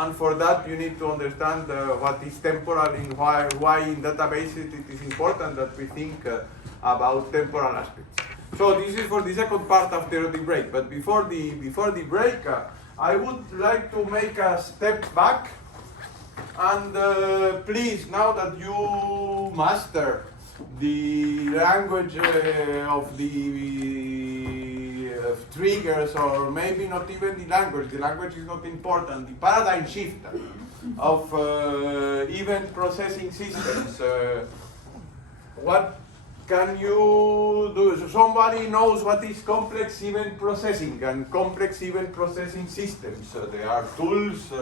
And for that, you need to understand what is temporal and why in databases it is important that we think about temporal aspects. So this is for the second part after the break. But before the break, I would like to make a step back. And please, now that you master the language of the triggers, or maybe not even the language is not important, the paradigm shift of event processing systems. What can you do? So somebody knows what is complex event processing and complex event processing systems. There are tools.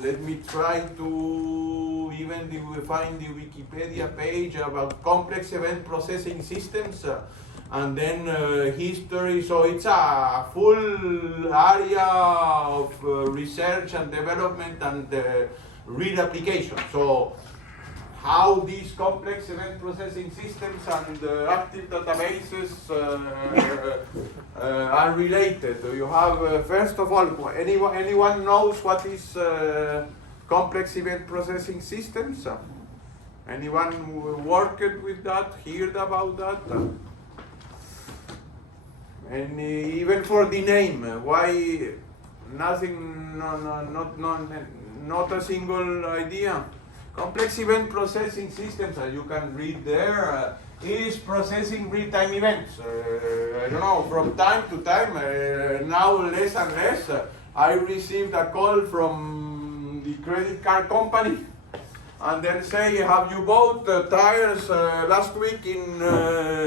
Let me try to even find the Wikipedia page about complex event processing systems, and then history. So it's a full area of research and development and real application. So how these complex event processing systems and active databases are related. You have, first of all, anyone knows what is complex event processing systems? Anyone worked with that, heard about that? And even for the name, why nothing, not a single idea? Complex event processing systems, as you can read there, is processing real-time events. I don't know, from time to time, now less and less, I received a call from the credit card company, and then say, have you bought tires last week in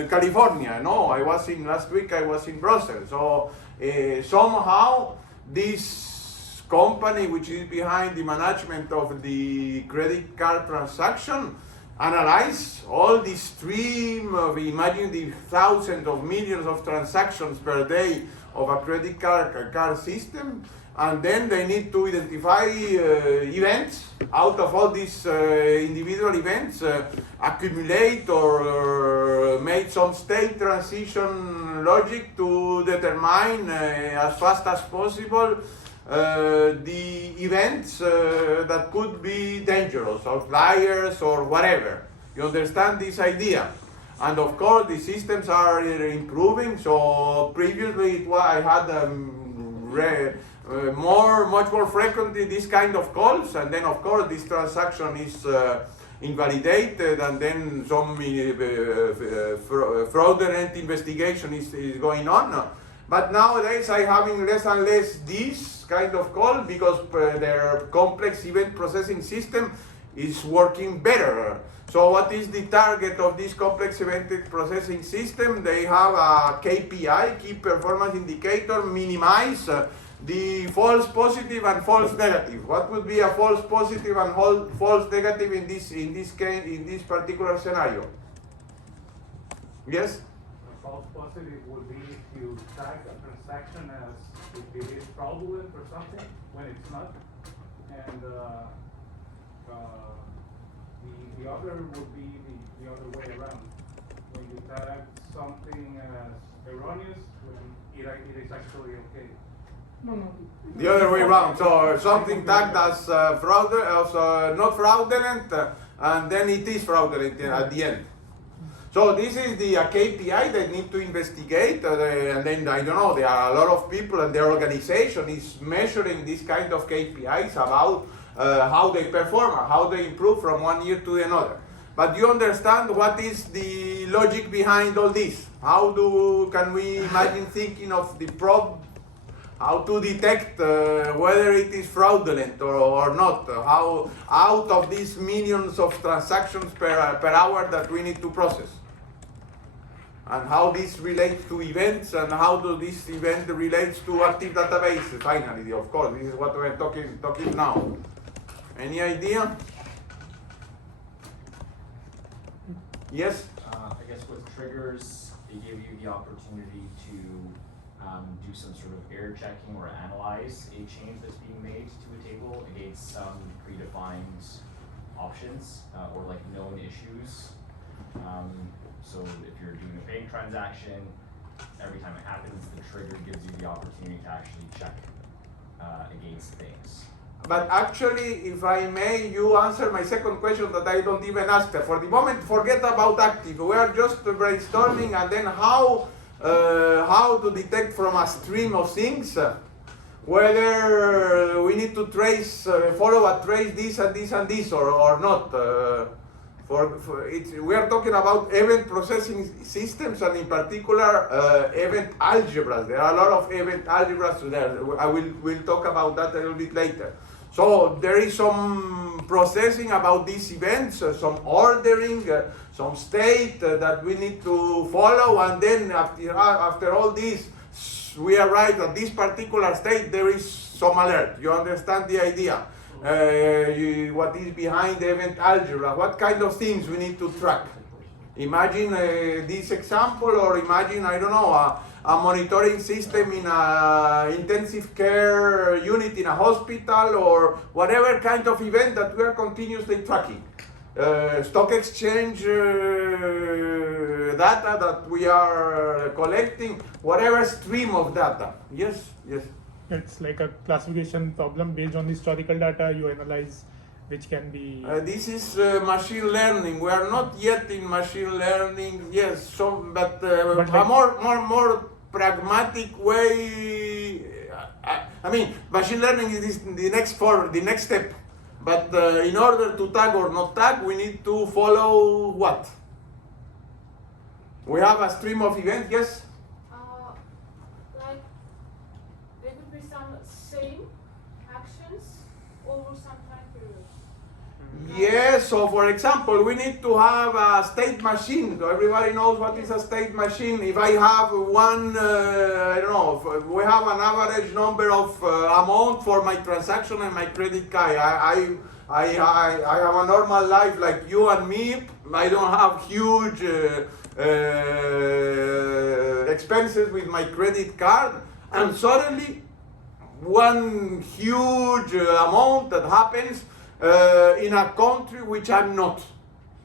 California? No, last week I was in Brussels. So somehow this company which is behind the management of the credit card transaction analyze all the stream of, imagine the thousands of millions of transactions per day of a credit card system, and then they need to identify events out of all these individual events, accumulate or make some state transition logic to determine as fast as possible the events that could be dangerous, outliers or whatever. You understand this idea? And of course the systems are improving. So previously I had much more frequently this kind of calls, and then of course this transaction is invalidated, and then some fraudulent investigation is going on. But nowadays I'm having less and less this kind of call because their complex event processing system is working better. So what is the target of this complex event processing system? They have a KPI, key performance indicator, minimize the false positive and false negative. What would be a false positive and false negative in this case, in this particular scenario? Yes? False positive would be if you tag a transaction as if it is fraudulent or something when it's not, and the other would be the other way around. When you tag something as erroneous, when it is actually okay. No. The other way around. So something tagged as not fraudulent, and then it is fraudulent at the end. So this is the KPI they need to investigate, and then I don't know, there are a lot of people and their organization is measuring this kind of KPIs about how they perform, how they improve from one year to another. But you understand what is the logic behind all this? How can we imagine thinking of the how to detect whether it is fraudulent or not? How out of these millions of transactions per hour that we need to process? And how this relates to events, and how this event relates to active databases. Finally, of course, this is what we're talking now. Any idea? Yes? I guess with triggers, they give you the opportunity to do some sort of error checking or analyze a change that's being made to a table against some predefined options or like known issues. So if you're doing a bank transaction, every time it happens, the trigger gives you the opportunity to actually check against things. But actually, if I may, you answer my second question that I don't even ask. For the moment, forget about active. We are just brainstorming, and then how to detect from a stream of things whether we need to trace, follow a trace this and this and this or not. We are talking about event processing systems, and in particular event algebras. There are a lot of event algebras there. We'll talk about that a little bit later. So there is some processing about these events, some ordering, some state that we need to follow, and then after all this, we arrive at this particular state, there is some alert. You understand the idea? What is behind the event algebra? What kind of things we need to track? Imagine this example, or imagine, I don't know, a monitoring system in an intensive care unit in a hospital, or whatever kind of event that we are continuously tracking. Stock exchange data that we are collecting, whatever stream of data. Yes, yes. It's like a classification problem based on historical data you analyze, which can be... This is machine learning. We are not yet in machine learning. Yes, but a more pragmatic way. I mean, machine learning is the next step. But in order to tag or not tag, we need to follow what? We have a stream of events. Yes. Like there could be some same actions over some time period. Yes, so for example, we need to have a state machine. So everybody knows what is a state machine. If I have one, I don't know, we have an average number of amount for my transaction and my credit card. I have a normal life like you and me. I don't have huge expenses with my credit card. And suddenly, one huge amount that happens in a country which I'm not.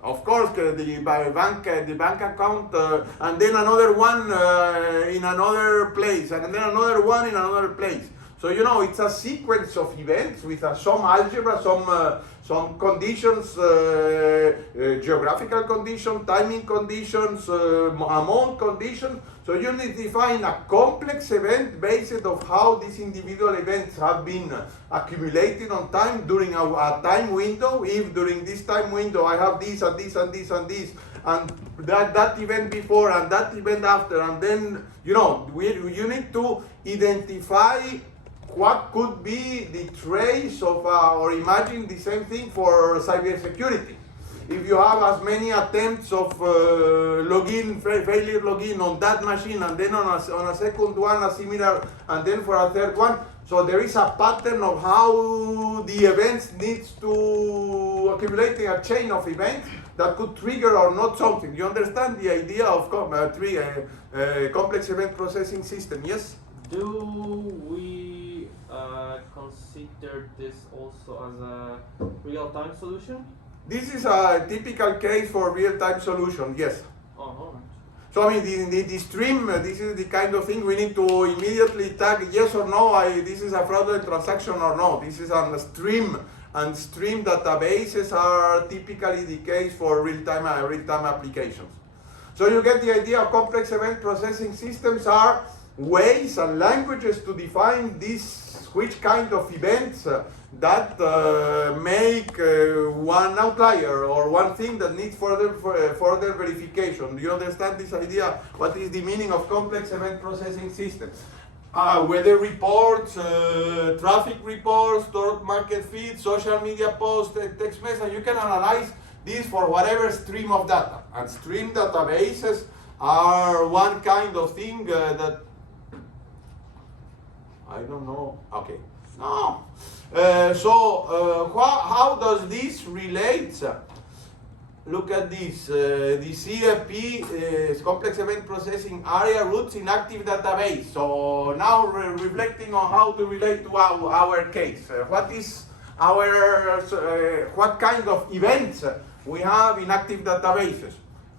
Of course, the bank account, and then another one in another place, and then another one in another place. So you know, it's a sequence of events with some algebra, some conditions, geographical conditions, timing conditions, amount conditions. So you need to define a complex event based on how these individual events have been accumulated on time during a time window. If during this time window I have this and this and this and this, and that event before and that event after, and then you know you need to identify what could be the trace of, or imagine the same thing for cybersecurity. If you have as many attempts of failure login on that machine, and then on a second one a similar, and then for a third one, so there is a pattern of how the events needs to accumulate a chain of events that could trigger or not something. You understand the idea of complex event processing system? Yes? Do we consider this also as a real-time solution? This is a typical case for real-time solution, yes. Uh-huh. So I mean, the stream, this is the kind of thing we need to immediately tag yes or no, this is a fraudulent transaction or no. This is on a stream, and stream databases are typically the case for real-time applications. So you get the idea of complex event processing systems are ways and languages to define which kind of events that make one outlier or one thing that needs further verification. Do you understand this idea? What is the meaning of complex event processing systems? Weather reports, traffic reports, stock market feeds, social media posts, text message. You can analyze this for whatever stream of data. And stream databases are one kind of thing that I don't know. Okay. No. How does this relate? Look at this. The CFP is complex event processing area roots in active database. So now reflecting on how to relate to our case. What is what kind of events we have in active databases?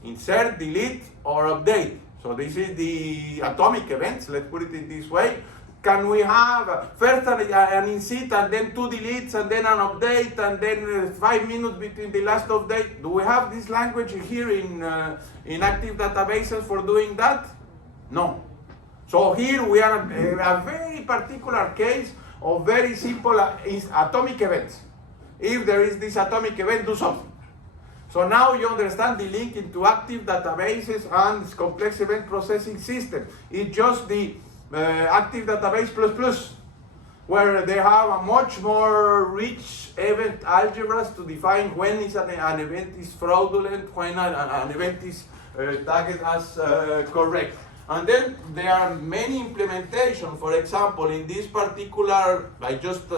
Insert, delete, or update. So this is the atomic events. Let's put it in this way. Can we have first an insert and then 2 deletes and then an update and then 5 minutes between the last update? Do we have this language here in active databases for doing that? No. So here we are a very particular case of very simple atomic events. If there is this atomic event, do something. So now you understand the link into active databases and complex event processing system. It's just the active database plus, where they have a much more rich event algebras to define when is an event is fraudulent, when an event is tagged as correct. And then there are many implementations. For example, in this particular, I just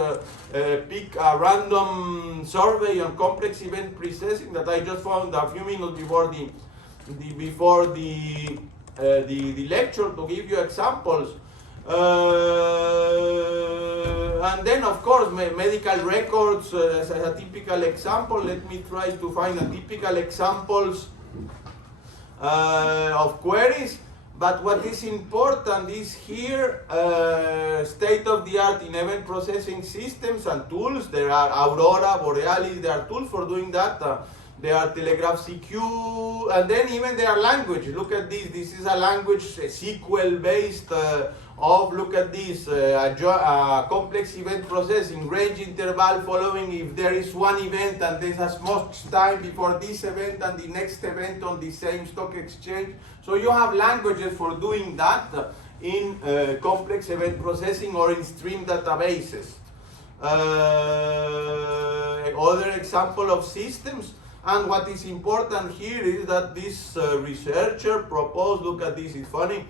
pick a random survey on complex event processing that I just found a few minutes before the lecture to give you examples. And then, of course, medical records as a typical example. Let me try to find a typical examples of queries. But what is important is here state-of-the-art in event processing systems and tools. There are Aurora, Borealis, there are tools for doing that. There are Telegraph CQ, and then even there are language. Look at this. This is a language SQL-based look at this, complex event processing, range interval following if there is one event and there's as much time before this event and the next event on the same stock exchange. So you have languages for doing that in complex event processing or in stream databases. Other example of systems, and what is important here is that this researcher proposed, look at this, it's funny.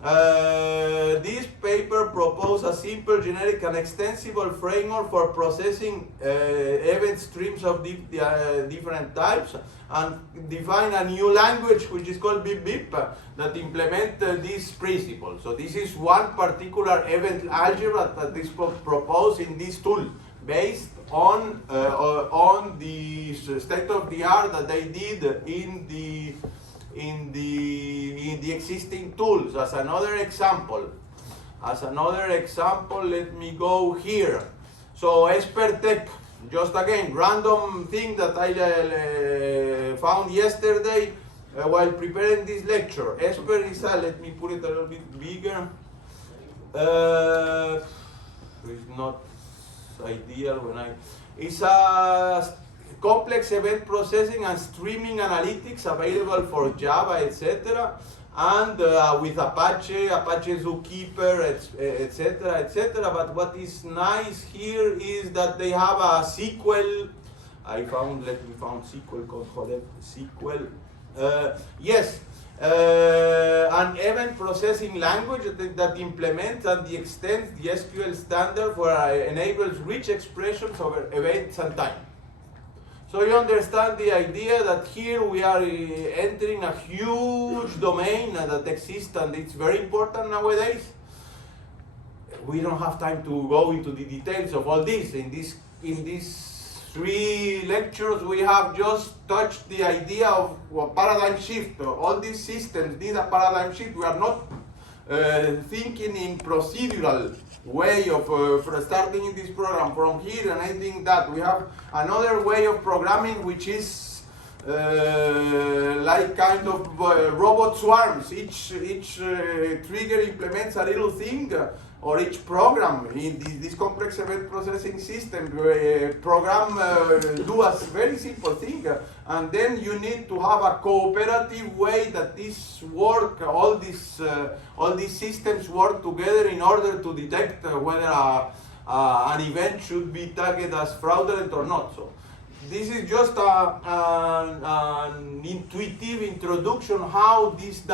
This paper proposed a simple, generic, and extensible framework for processing event streams of different types, and define a new language which is called BIP that implement this principle. So this is one particular event algebra that is proposed in this tool, based on the state of the art that they did in the existing tools. As another example, let me go here. So Espertech, just again, random thing that I found yesterday while preparing this lecture. Esper is let me put it a little bit bigger. It's not ideal when it's a complex event processing and streaming analytics available for Java, etc. And with Apache Zookeeper, etc., etc. But what is nice here is that they have a SQL. Let me find SQL code. SQL. Yes. An event processing language that implements and extends the SQL standard for enables rich expressions over events and time. So you understand the idea that here we are entering a huge domain that exists, and it's very important nowadays. We don't have time to go into the details of all this. In these 3 lectures, we have just touched the idea of a paradigm shift. All these systems need a paradigm shift. We are not thinking in procedural way of starting in this program from here and ending that. We have another way of programming which is like kind of robot swarms. Each trigger implements a little thing, or each program in this complex event processing system program do a very simple thing, and then you need to have a cooperative way that this work, all these systems work together in order to detect whether an event should be tagged as fraudulent or not. So this is just an intuitive introduction how these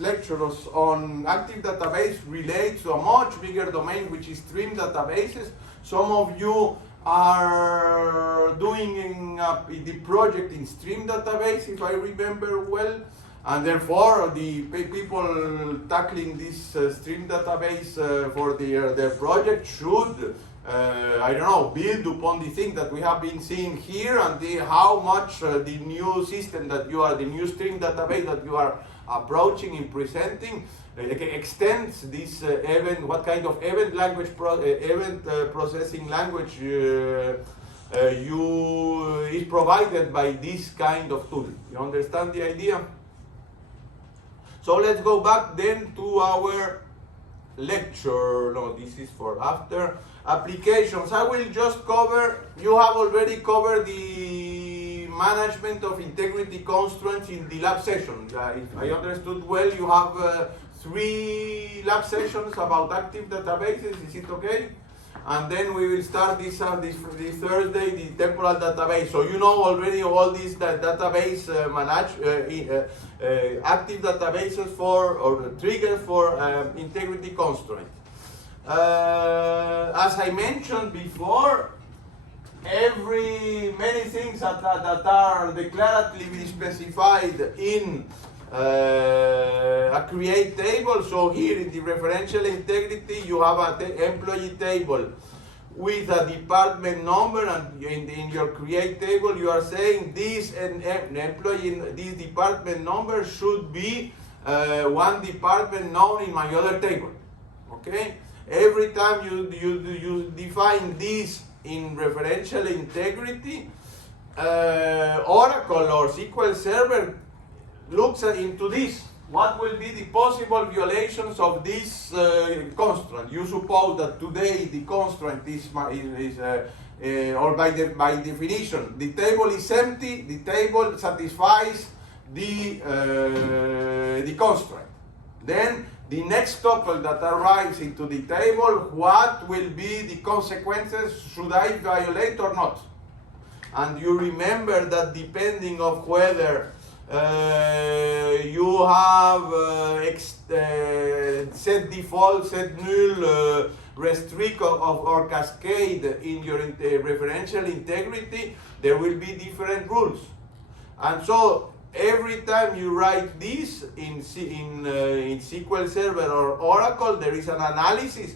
lectures on active database relates to a much bigger domain, which is stream databases. Some of you are doing the project in stream database, if I remember well, and therefore the people tackling this stream database for their project should build upon the thing that we have been seeing here, and how much the new system that you are, the new stream database that you are approaching and presenting extends this event, what kind of event language processing language is provided by this kind of tool. You understand the idea? So let's go back then to our lecture. No, this is for after. Applications. I will just cover, you have already covered the management of integrity constraints in the lab session. If I understood well, you have 3 lab sessions about active databases. Is it okay? And then we will start this Thursday, the temporal database. So you know already all these database active databases or triggers for integrity constraints. As I mentioned before, many things that are declaratively specified in a create table. So here in the referential integrity, you have an employee table with a department number, and in your create table, you are saying this employee, this department number should be one department known in my other table. Okay. Every time you define this in referential integrity, Oracle or SQL Server looks into this. What will be the possible violations of this constraint? You suppose that today the constraint is or by definition, the table is empty, the table satisfies the constraint. Then the next tuple that arrives into the table, what will be the consequences? Should I violate or not? And you remember that depending of whether you have set default, set null, restrict or cascade in your referential integrity, there will be different rules. And so every time you write this in SQL Server or Oracle, there is an analysis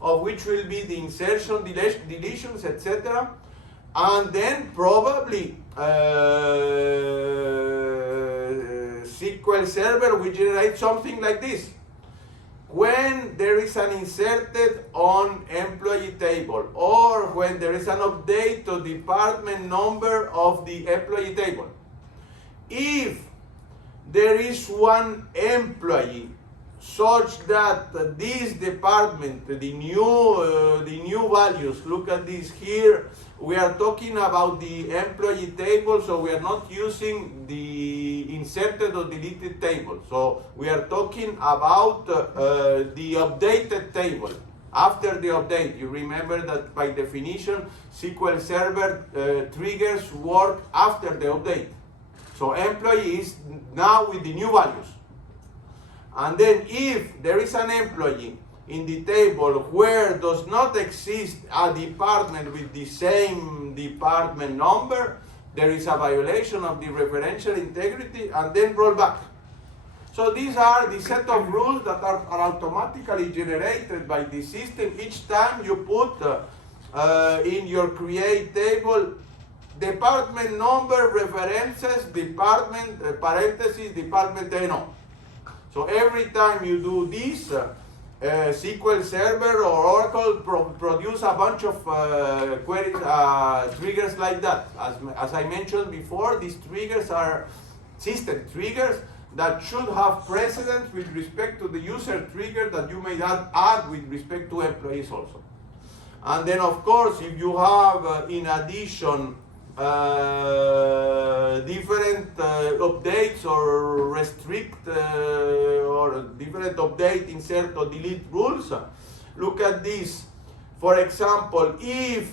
of which will be the insertion, deletions, etc. And then probably SQL Server will generate something like this. When there is an inserted on employee table, or when there is an update to department number of the employee table, if there is one employee such that this department, the new values, look at this here, we are talking about the employee table, so we are not using the inserted or deleted table. So we are talking about the updated table. After the update, you remember that by definition, SQL Server triggers work after the update. So employee is now with the new values. And then if there is an employee in the table where does not exist a department with the same department number, there is a violation of the referential integrity, and then roll back. So these are the set of rules that are automatically generated by the system each time you put in your create table department number references department parentheses department no. So every time you do this, SQL Server or Oracle produce a bunch of queries, triggers like that. As I mentioned before, these triggers are system triggers that should have precedence with respect to the user trigger that you may add with respect to employees also. And then of course, if you have in addition different updates or restrict or different update, insert or delete rules, look at this. For example, if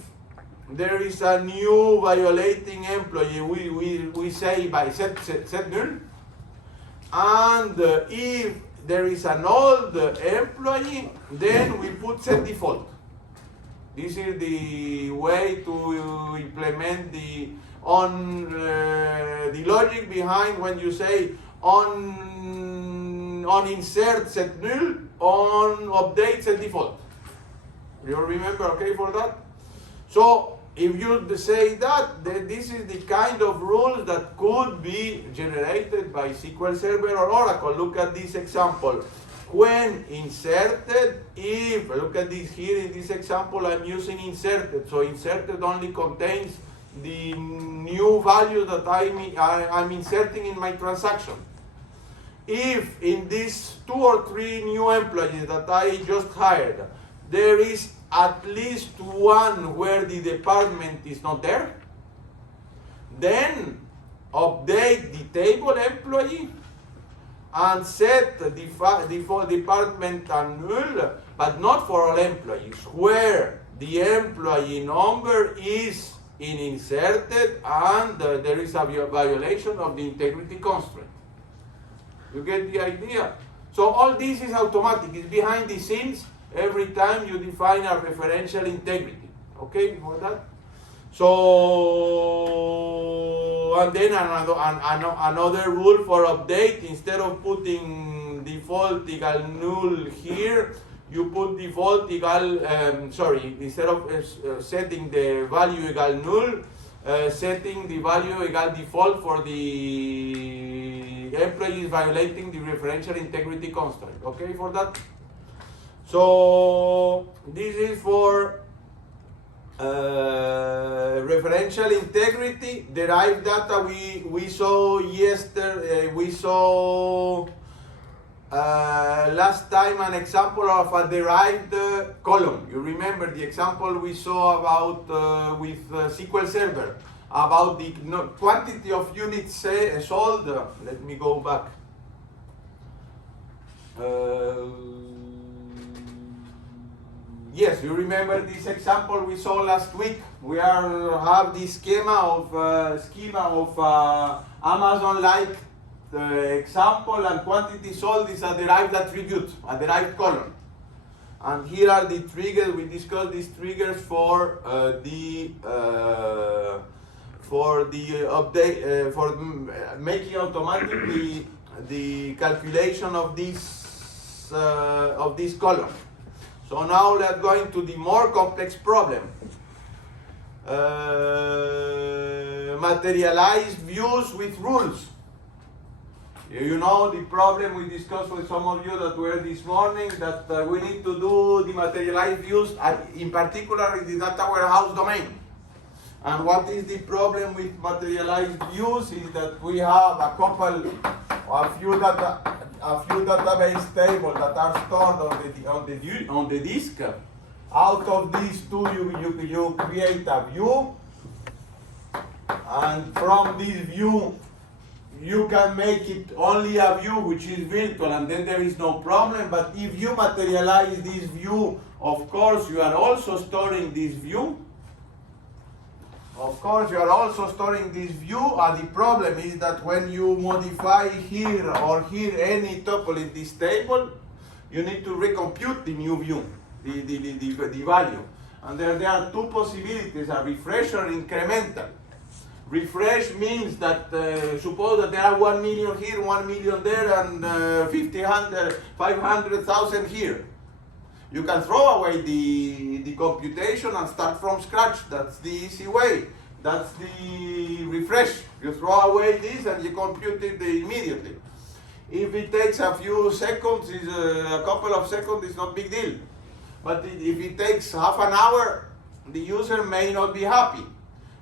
there is a new violating employee, we say by set null, and if there is an old employee, then we put set default. This is the way to implement the logic behind when you say on insert set null, on update set default. You remember, okay, for that? So if you say that, then this is the kind of rules that could be generated by SQL Server or Oracle. Look at this example. when inserted, if, look at this here in this example, I'm using inserted. So inserted only contains the new value that I'm inserting in my transaction. If in these 2 or 3 new employees that I just hired, there is at least one where the department is not there, then update the table employee and set the default department and null, but not for all employees, where the employee number is inserted and there is a violation of the integrity constraint. You get the idea? So all this is automatic, it's behind the scenes every time you define a referential integrity. Okay, for that? So, and then another rule for update, instead of putting default equal null here, you put default equal, instead of setting the value equal null, setting the value equal default for the employees violating the referential integrity constraint. Okay for that? So this is for referential integrity. Derived data we saw yesterday, we saw last time an example of a derived column. You remember the example we saw about with SQL Server about the quantity of units sold. Let me go back. Yes, you remember this example we saw last week. We have this schema of Amazon-like example, and quantity sold is a derived attribute, a derived column. And here are the triggers. We discussed these triggers for the update for making automatically the calculation of this column. So now let's go into the more complex problem. Materialized views with rules. You know the problem we discussed with some of you that were this morning, that we need to do the materialized views, in particular in the data warehouse domain. And what is the problem with materialized views is that we have a few database tables that are stored on the disk. Out of these two, you create a view, and from this view, you can make it only a view which is virtual, and then there is no problem. But if you materialize this view, of course, you are also storing this view. And the problem is that when you modify here or here any tuple in this table, you need to recompute the new view, the value. And there are two possibilities, a refresh or incremental. Refresh means that suppose that there are 1 million here, 1 million there, and 500,000 here. You can throw away the computation and start from scratch. That's the easy way. That's the refresh. You throw away this and you compute it immediately. If it takes a few seconds, a couple of seconds, it's not a big deal. But if it takes half an hour, the user may not be happy.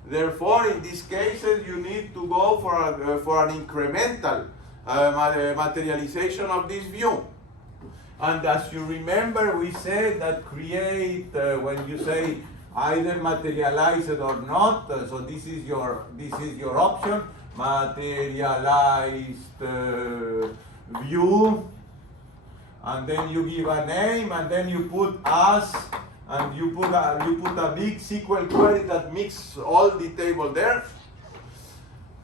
Therefore, in these cases, you need to go for an incremental materialization of this view. And as you remember, we said that create, when you say either materialize it or not, so this is your option, materialized view, and then you give a name, and then you put as, and you put a big SQL query that mixes all the table there.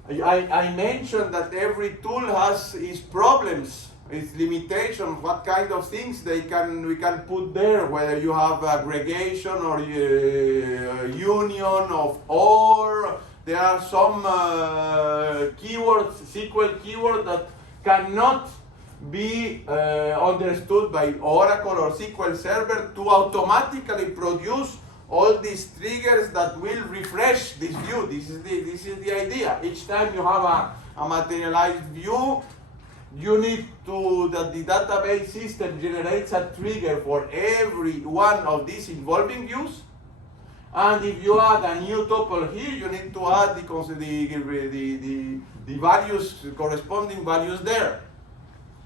I mentioned that every tool has its problems, its limitations, what kind of things we can put there, whether you have aggregation or union of or. There are some keywords, SQL keywords that cannot be understood by Oracle or SQL Server to automatically produce all these triggers that will refresh this view. This is the idea. Each time you have a materialized view, you need to, that the database system generates a trigger for every one of these involving views. And if you add a new tuple here, you need to add the values, corresponding values there.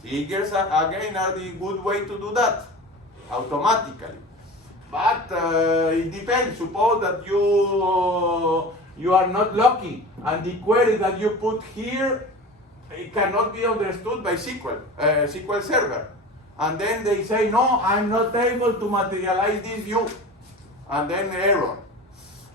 Triggers, again, are the good way to do that, automatically. But it depends. Suppose that you are not lucky, and the query that you put here, it cannot be understood by SQL Server. And then they say, no, I'm not able to materialize this view. And then error.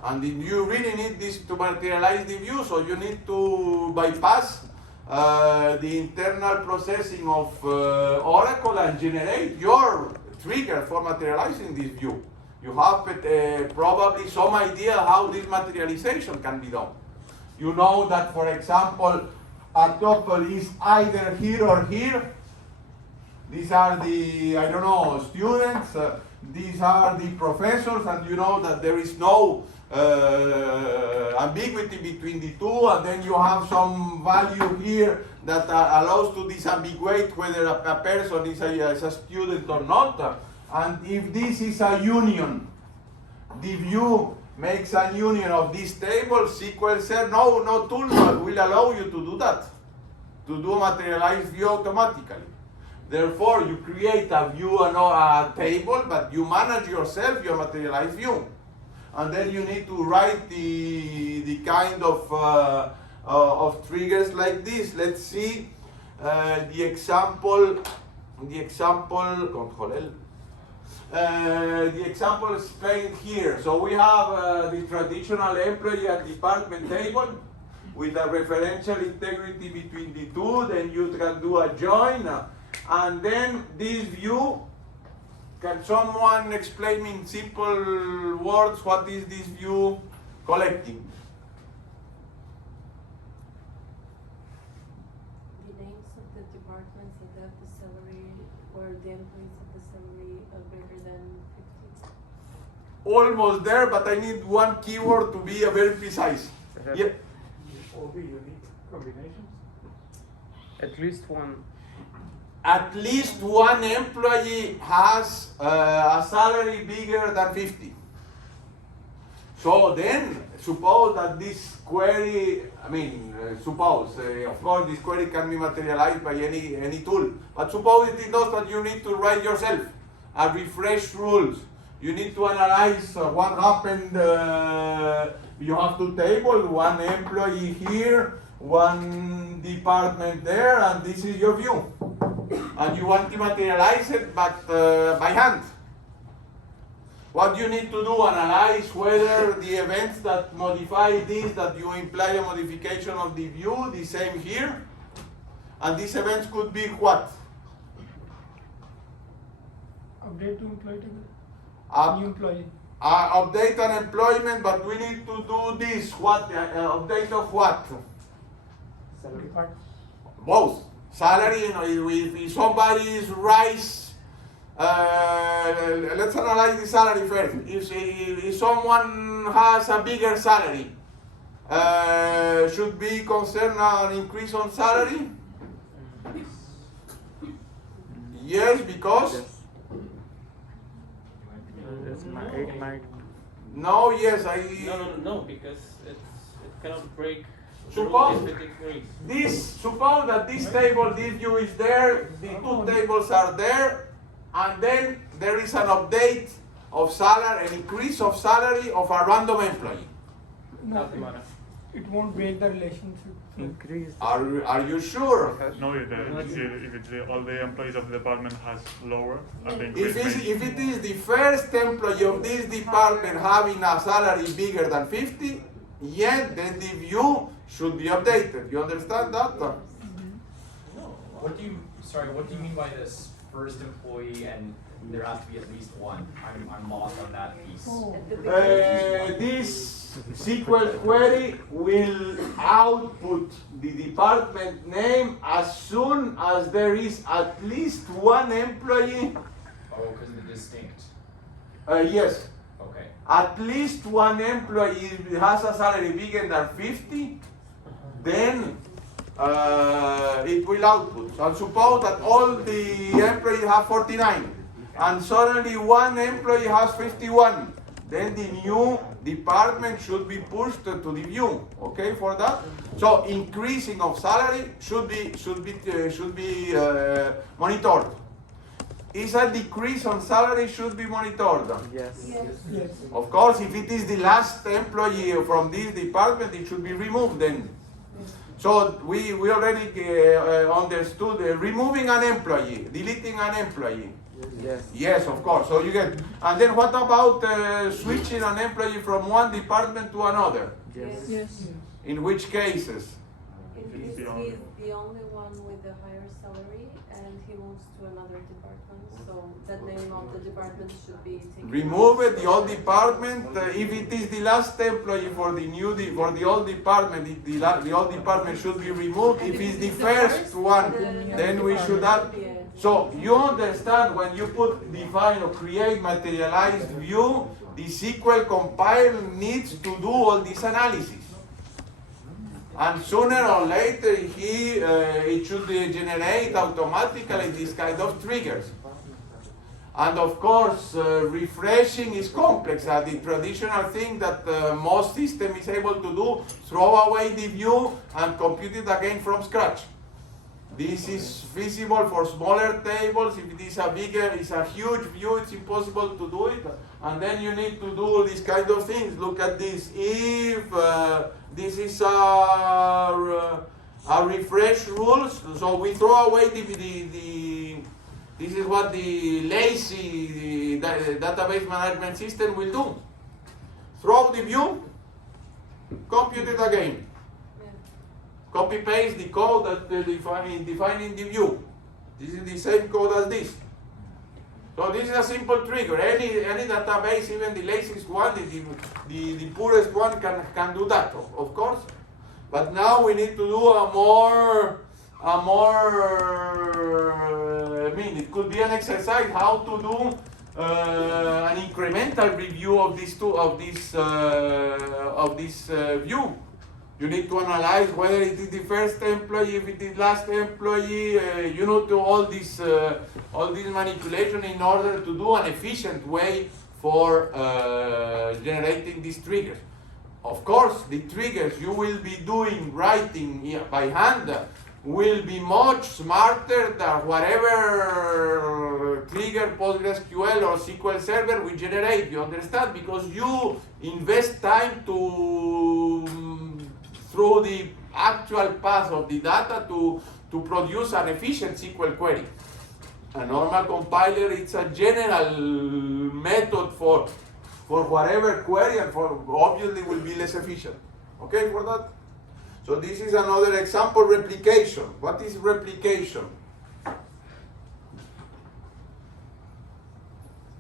And you really need this to materialize the view, so you need to bypass the internal processing of Oracle and generate your trigger for materializing this view. You have probably some idea how this materialization can be done. You know that, for example, a tuple is either here or here. These are the, I don't know, students. These are the professors, and you know that there is no ambiguity between the two, and then you have some value here that allows to disambiguate whether a person is a student or not. And if this is a union, the view makes a union of this table, SQL said no tool will allow you to do that, to do a materialized view automatically. Therefore, you create a view and a table, but you manage yourself your materialized view. And then you need to write the kind of triggers like this. Let's see the example explained here. So we have the traditional employee and department table with a referential integrity between the two. Then you can do a join. And then this view, can someone explain in simple words what is this view collecting? The names of the departments that have the salary, or the employees of the salary greater than 50. Almost there, but I need one keyword to be very precise. Yeah. All the unique combinations. At least one. At least one employee has a salary bigger than 50. So then, suppose that this query, of course, this query can be materialized by any tool. But suppose it is not that you need to write yourself and refresh rules. You need to analyze what happened. You have two tables, one employee here, one department there, and this is your view. And you want to materialize it, but by hand. What you need to do, analyze whether the events that modify this, that you imply a modification of the view, the same here. And these events could be what? Update to employee table. New employee. Update on employment, but we need to do this. What? Update of what? Salary part. Both. Salary, if somebody's rise, let's analyze the salary first. If someone has a bigger salary, should be concerned an increase on salary? Yes, because? It might. No, yes, No, because it cannot break. Suppose that this table, this view is there, the two tables are there, and then there is an update of salary, an increase of salary of a random employee. No, it won't break the relationship. Increase. Are you sure? No, if all the employees of the department has lower, If it is the first employee of this department having a salary bigger than 50, yet then the view should be updated. You understand that? No. What do you mean by this first employee and there has to be at least one? I'm lost on that piece. This SQL query will output the department name as soon as there is at least one employee. Oh, because of the distinct. Yes. Okay. At least one employee has a salary bigger than 50, then it will output. So suppose that all the employees have 49 and suddenly one employee has 51. Then the new department should be pushed to the view. Okay, for that. So increasing of salary should be monitored. Is a decrease on salary should be monitored? Yes. Yes. Of course, if it is the last employee from this department, it should be removed then. So we already understood removing an employee, deleting an employee. Yes. Yes, of course. So you get, and then what about switching an employee from one department to another? Yes. Yes. In which cases? If He's he's the only- the only one with the higher salary and he moves to another department, so that name of the department should be taken. Remove it, the old department. If it is the last employee for the for the old department, the old department should be removed. If it's the first one, then we should add. So you understand when you put define or create materialized view, the SQL compile needs to do all this analysis. And sooner or later, it should generate automatically this kind of triggers. And of course, refreshing is complex. The traditional thing that most system is able to do, throw away the view and compute it again from scratch. This is feasible for smaller tables. If it is it's a huge view, it's impossible to do it. And then you need to do these kind of things. Look at this. If this is a refresh rules, so we throw away this is what the lazy database management system will do. Throw the view, compute it again. Copy paste the code that defining the view. This is the same code as this. So this is a simple trigger. Any database, even the laziest one, the poorest one can do that, of course. But now we need to do it could be an exercise how to do an incremental review of this view. You need to analyze whether it is the first employee, if it is last employee. You know, to all this manipulation in order to do an efficient way for generating these triggers. Of course, the triggers you will be writing by hand will be much smarter than whatever trigger PostgreSQL or SQL Server will generate. You understand? Because you invest time through the actual path of the data to produce an efficient SQL query. A normal compiler, it's a general method for whatever query, and obviously will be less efficient. Okay for that? So this is another example, replication. What is replication?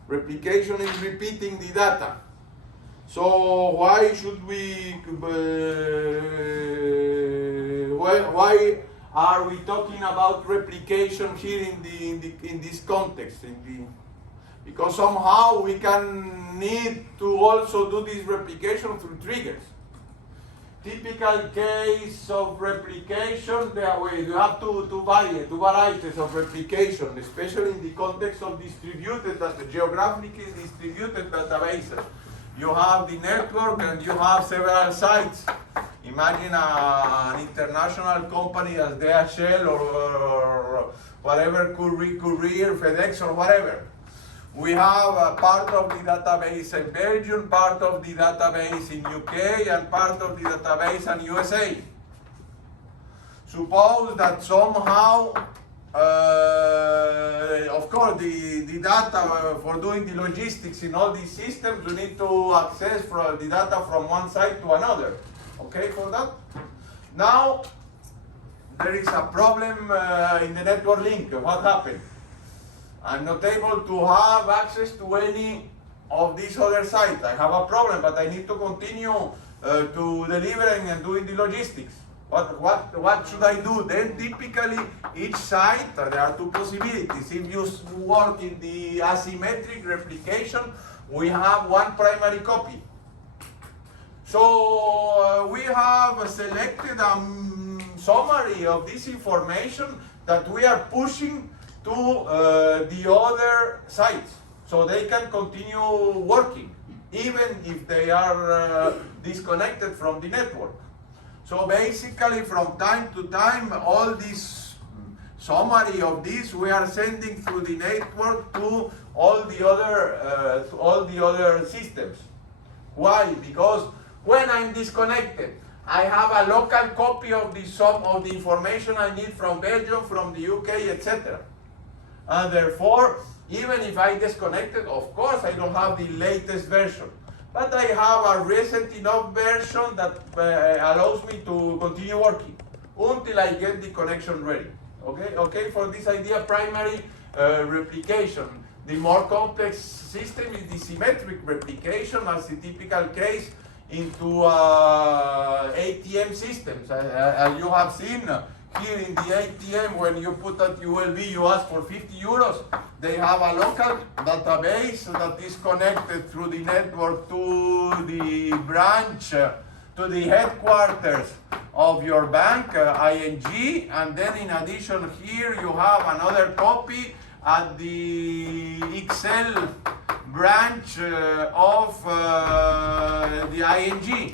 Replication is repeating the data. So why should we, why are we talking about replication here in this context? Because somehow we can need to also do this replication through triggers. Typical case of replication, you have two varieties of replication, especially in the context of geographically distributed databases. You have the network and you have several sites. Imagine an international company as DHL or whatever, Courier, FedEx or whatever. We have a part of the database in Belgium, part of the database in UK, and part of the database in USA. Suppose that somehow, of course, the data for doing the logistics in all these systems, you need to access the data from one site to another. Okay for that? Now, there is a problem in the network link. What happened? I'm not able to have access to any of these other sites. I have a problem, but I need to continue to delivering and doing the logistics. What should I do? Then typically each site, there are two possibilities. If you work in the asymmetric replication, we have one primary copy. So we have selected summary of this information that we are pushing to the other sites, so they can continue working, even if they are disconnected from the network. So basically, from time to time, all this summary of this we are sending through the network to all the other systems. Why? Because when I'm disconnected, I have a local copy of the information I need from Belgium, from the UK, etc. And therefore, even if I disconnected, of course I don't have the latest version, but I have a recent enough version that allows me to continue working until I get the connection ready. Okay. For this idea, primary replication. The more complex system is the symmetric replication, as the typical case into ATM systems. As you have seen here in the ATM, when you put that ULB, you ask for 50 euros. They have a local database that is connected through the network to the branch, to the headquarters of your bank, ING, and then in addition here you have another copy at the XL branch of the ING.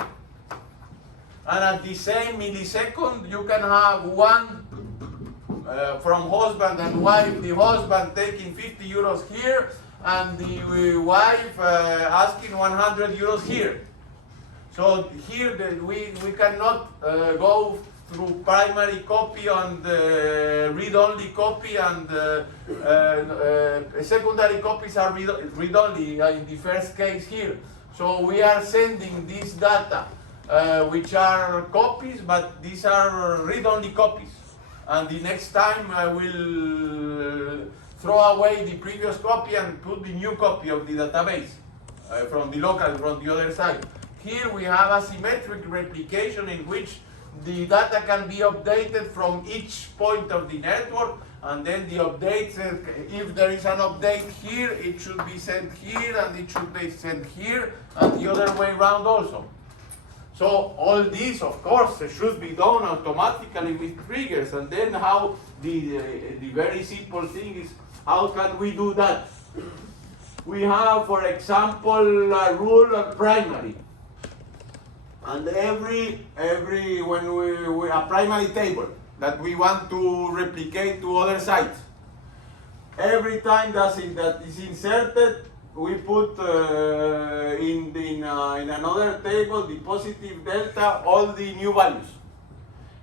And at the same millisecond, you can have one from husband and wife, the husband taking 50 euros here, and the wife asking 100 euros here. So here we cannot go through primary copy and read-only copy, and secondary copies are read-only in the first case here. So we are sending this data, which are copies, but these are read-only copies. And the next time I will throw away the previous copy and put the new copy of the database from the other side. Here we have a symmetric replication in which the data can be updated from each point of the network, and then the updates, if there is an update here, it should be sent here, and it should be sent here, and the other way around also. So all this, of course, should be done automatically with triggers. And then how the very simple thing is, how can we do that? We have, for example, a rule of primary. And when we a primary table that we want to replicate to other sites, every time that is inserted, we put in another table the positive delta, all the new values.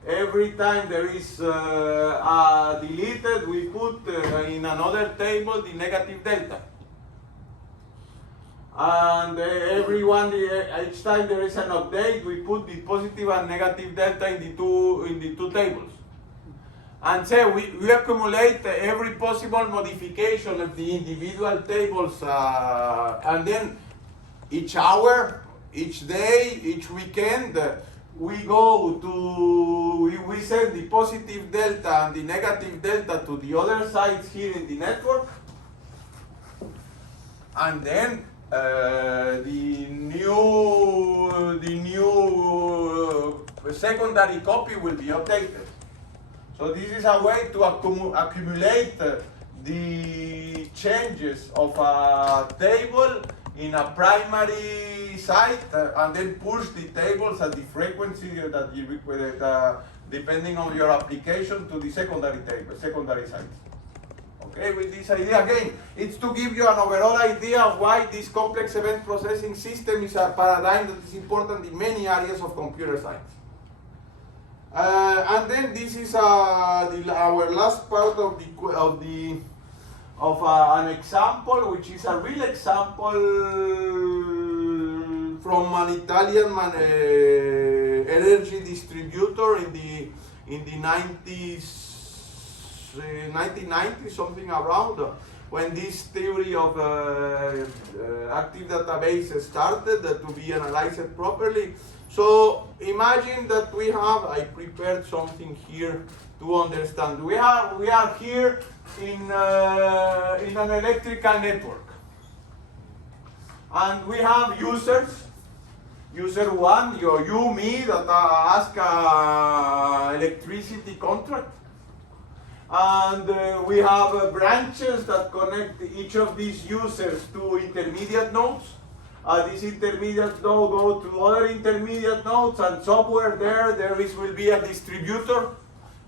Every time there is a deleted, we put in another table the negative delta. And each time there is an update, we put the positive and negative delta in the two tables. And so we accumulate every possible modification of the individual tables, and then each hour, each day, each weekend, we send the positive delta and the negative delta to the other sites here in the network, and then the new secondary copy will be updated. So this is a way to accumulate the changes of a table in a primary site, and then push the tables at the frequency that you require, depending on your application, to the secondary sites. Okay, with this idea, again, it's to give you an overall idea of why this complex event processing system is a paradigm that is important in many areas of computer science. And then this is our last part of an example, which is a real example from an Italian energy distributor in the 1990s, something around, when this theory of active database started to be analyzed properly. So imagine that I prepared something here to understand. We are here in an electrical network, and we have users user 1, you, me, that ask electricity contract. And we have branches that connect each of these users to intermediate nodes. This intermediate node go to other intermediate nodes, and somewhere there will be a distributor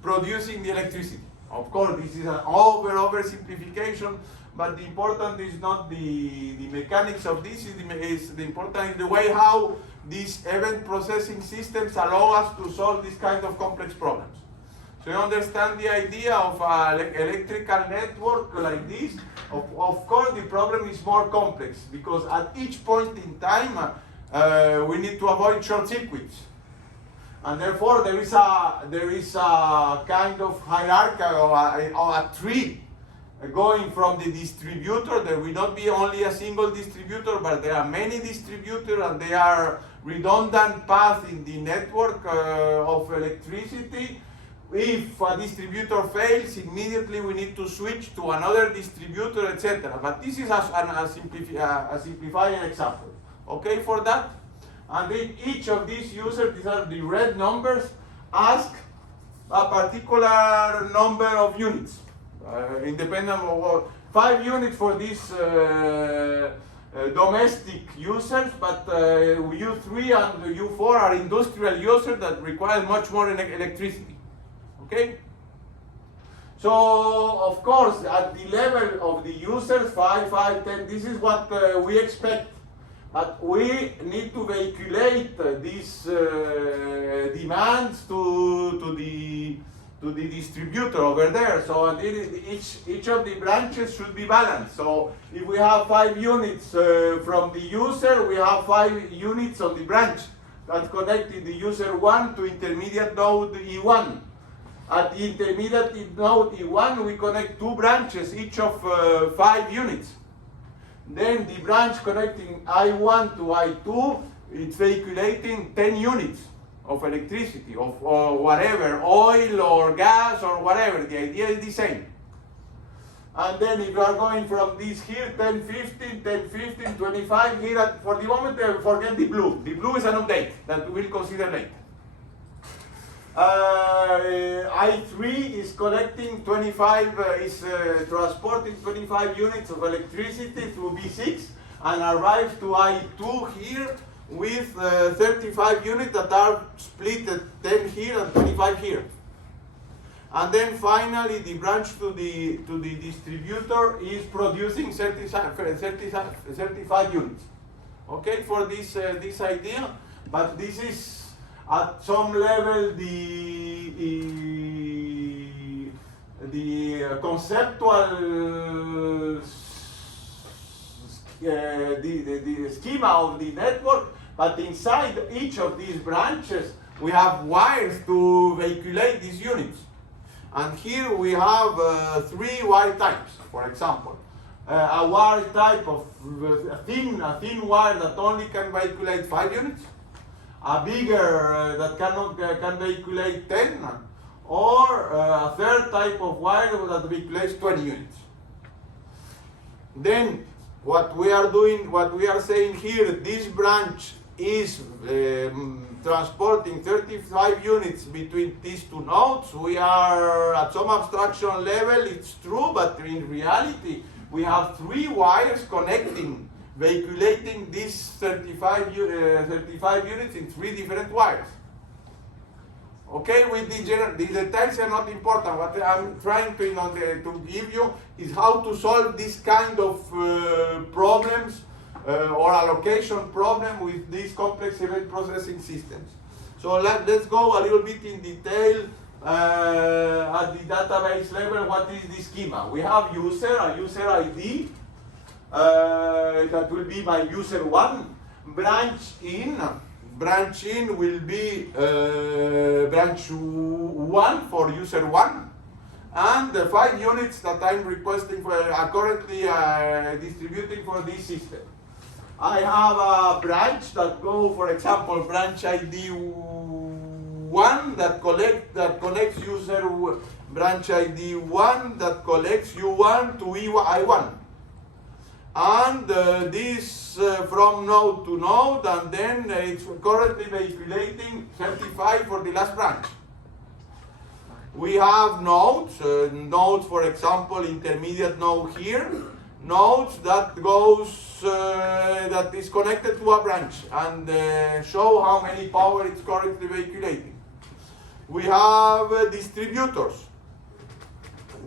producing the electricity. Of course, this is an oversimplification, but the important is not the mechanics of this, is the important is the way how these event processing systems allow us to solve this kind of complex problems. So you understand the idea of an electrical network like this? Of course, the problem is more complex, because at each point in time, we need to avoid short circuits. And therefore, there is a kind of hierarchy or a tree going from the distributor. There will not be only a single distributor, but there are many distributors, and they are redundant paths in the network of electricity. If a distributor fails, immediately we need to switch to another distributor, etc. But this is a simplifying example. Okay for that? And then each of these users, these are the red numbers, ask a particular number of units, independent of 5 units for these domestic users, but U3 and U4 are industrial users that require much more electricity. Okay? So, of course, at the level of the users, 5, 5, 10, this is what we expect. But we need to vehiculate these demands to the distributor over there. So each of the branches should be balanced. So if we have 5 units from the user, we have 5 units on the branch that connected the user 1 to intermediate node E1. At the intermediate node E1, we connect 2 branches, each of 5 units. Then the branch connecting I1 to I2, it's veiculating 10 units of electricity, or whatever, oil or gas or whatever. The idea is the same. And then if you are going from this here, 10, 15, 10, 15, 25, here, for the moment, forget the blue. The blue is an update that we will consider later. I3 is collecting 25, transporting 25 units of electricity through B6 and arrives to I2 here with 35 units that are split 10 here and 25 here. And then finally the branch to the distributor is producing 35 units. Okay, for this idea, but this is at some level the conceptual the schema of the network, but inside each of these branches we have wires to vehiculate these units. And here we have 3 wire types, for example. A wire type of a thin wire that only can vehiculate 5 units, a bigger that can vehiculate 10, or a third type of wire that vehiculates 20 units. Then what we are saying here, this branch is transporting 35 units between these 2 nodes. We are at some abstraction level, it's true, but in reality we have 3 wires connecting, veiculating these 35 units in 3 different wires. Okay, with the details are not important. What I'm trying to give you is how to solve this kind of problems or allocation problem with these complex event processing systems. So let's go a little bit in detail at the database level. What is the schema? We have a user ID, that will be my user 1. Branch in will be branch 1 for user 1, and the 5 units that I'm requesting for are currently distributing for this system. I have a branch that go, for example, branch ID 1 that connects user branch ID 1 that collects U1 to I1. and this from node to node, and then it's currently vehiculating 35 for the last branch. We have nodes, nodes, for example, intermediate node here, nodes that goes that is connected to a branch and show how many power it's currently vehiculating. We have distributors.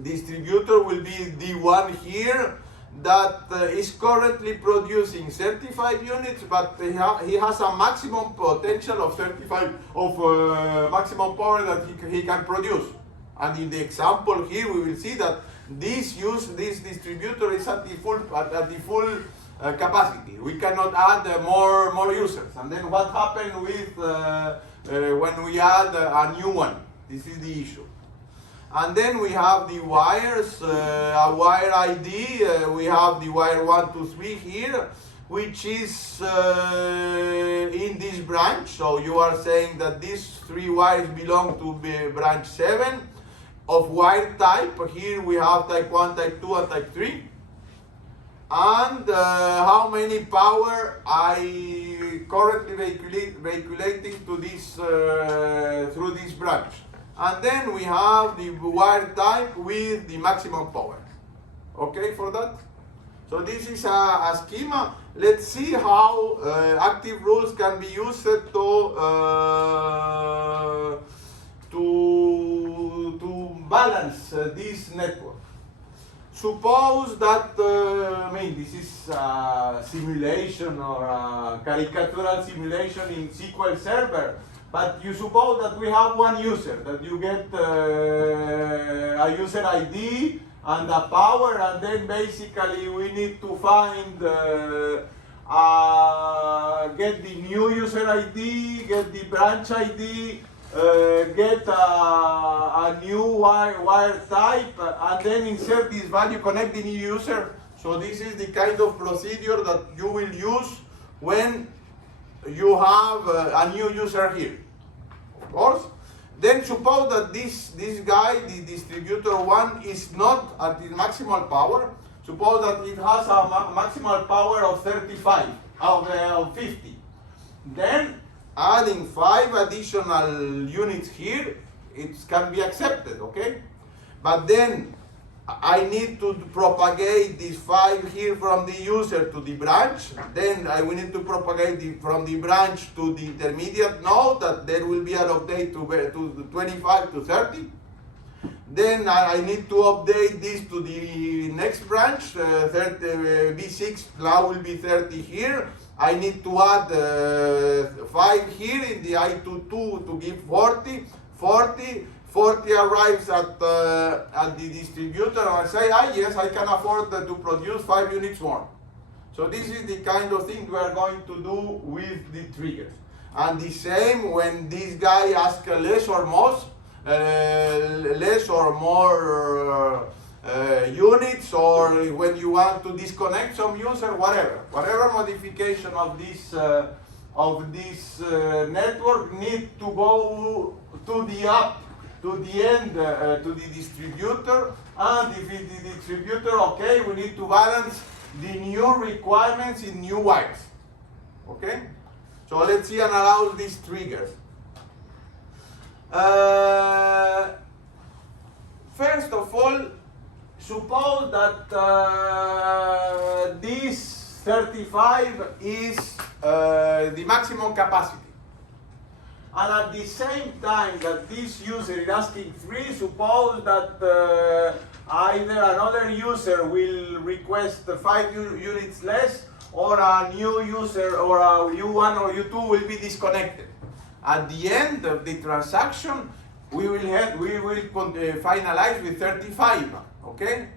Distributor will be the one here that is currently producing 35 units, but he has a maximum potential of 35 of maximum power that he can produce. And in the example here, we will see that this distributor is at the full capacity. We cannot add more users. And then what happened with when we add a new one? This is the issue. And then we have the wires, a wire ID. We have the wire 1, 2, 3 here, which is in this branch. So you are saying that these 3 wires belong to branch 7 of wire type. Here we have type 1, type 2, and type 3. And how many power I currently vehiculating to this through this branch. And then we have the wire type with the maximum power. Okay for that? So this is a schema. Let's see how active rules can be used to balance this network. Suppose that, this is a simulation or a caricatural simulation in SQL Server. But you suppose that we have one user, that you get a user ID and a power, and then basically we need to find, get the new user ID, get the branch ID, get a new wire type, and then insert this value, connect the new user. So this is the kind of procedure that you will use when you have a new user here, of course. Then suppose that this guy, the distributor 1, is not at the maximal power. Suppose that it has a maximal power of 35, of 50. Then adding 5 additional units here, it can be accepted, okay? But then I need to propagate these 5 here from the user to the branch. Then I will need to propagate from the branch to the intermediate node, that there will be an update to 25 to 30. Then I need to update this to the next branch, B6 now will be 30 here. I need to add 5 here in the I22 to give 40, 40 arrives at the distributor, and I say, yes, I can afford to produce 5 units more. So this is the kind of thing we are going to do with the triggers. And the same when this guy asks less or more units, or when you want to disconnect some user, whatever modification of this network need to go to the end, to the distributor. And if it's the distributor, okay, we need to balance the new requirements in new wires. Okay, so let's see and allow these triggers. First of all, suppose that this 35 is the maximum capacity. And at the same time that this user is asking 3, suppose that either another user will request 5 units less, or a new user or a U1 or U2 will be disconnected. At the end of the transaction, we will finalize with 35, okay?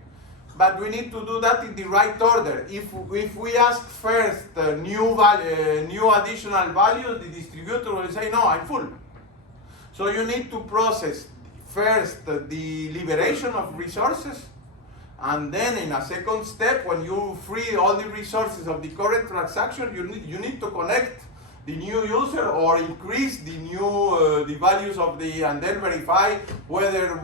But we need to do that in the right order. If we ask first new additional value, the distributor will say, no, I'm full. So you need to process first the liberation of resources, and then in a second step, when you free all the resources of the current transaction, you need to connect the new user or increase the new the values of the, and then verify whether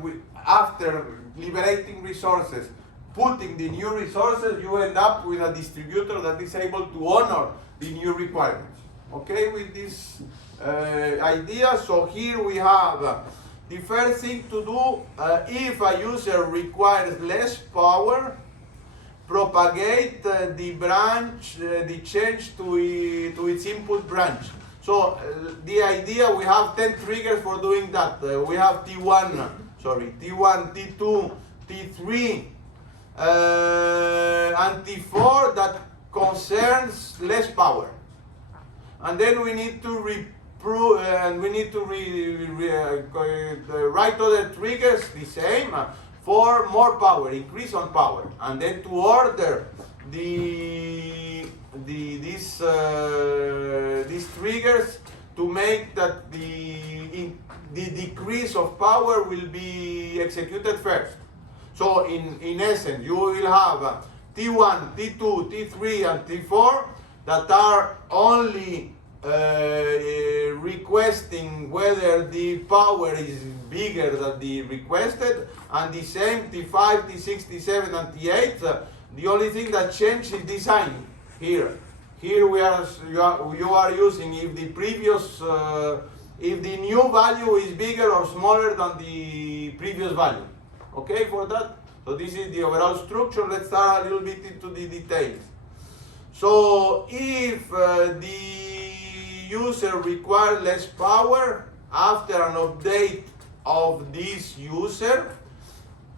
after liberating resources putting the new resources, you end up with a distributor that is able to honor the new requirements. Okay, with this idea, so here we have the first thing to do, if a user requires less power, propagate the branch, the change to its input branch. So the idea, we have 10 triggers for doing that. We have T1, T2, T3, and T4 that concerns less power. And then we need to write other triggers the same for more power, increase on power, and then to order these triggers to make that the decrease of power will be executed first. So in essence, you will have T1, T2, T3, and T4 that are only requesting whether the power is bigger than the requested, and the same T5, T6, T7, and T8. The only thing that changes is design here. Here you are using if the previous if the new value is bigger or smaller than the previous value. Okay, for that. So this is the overall structure. Let's start a little bit into the details. So if the user requires less power after an update of this user,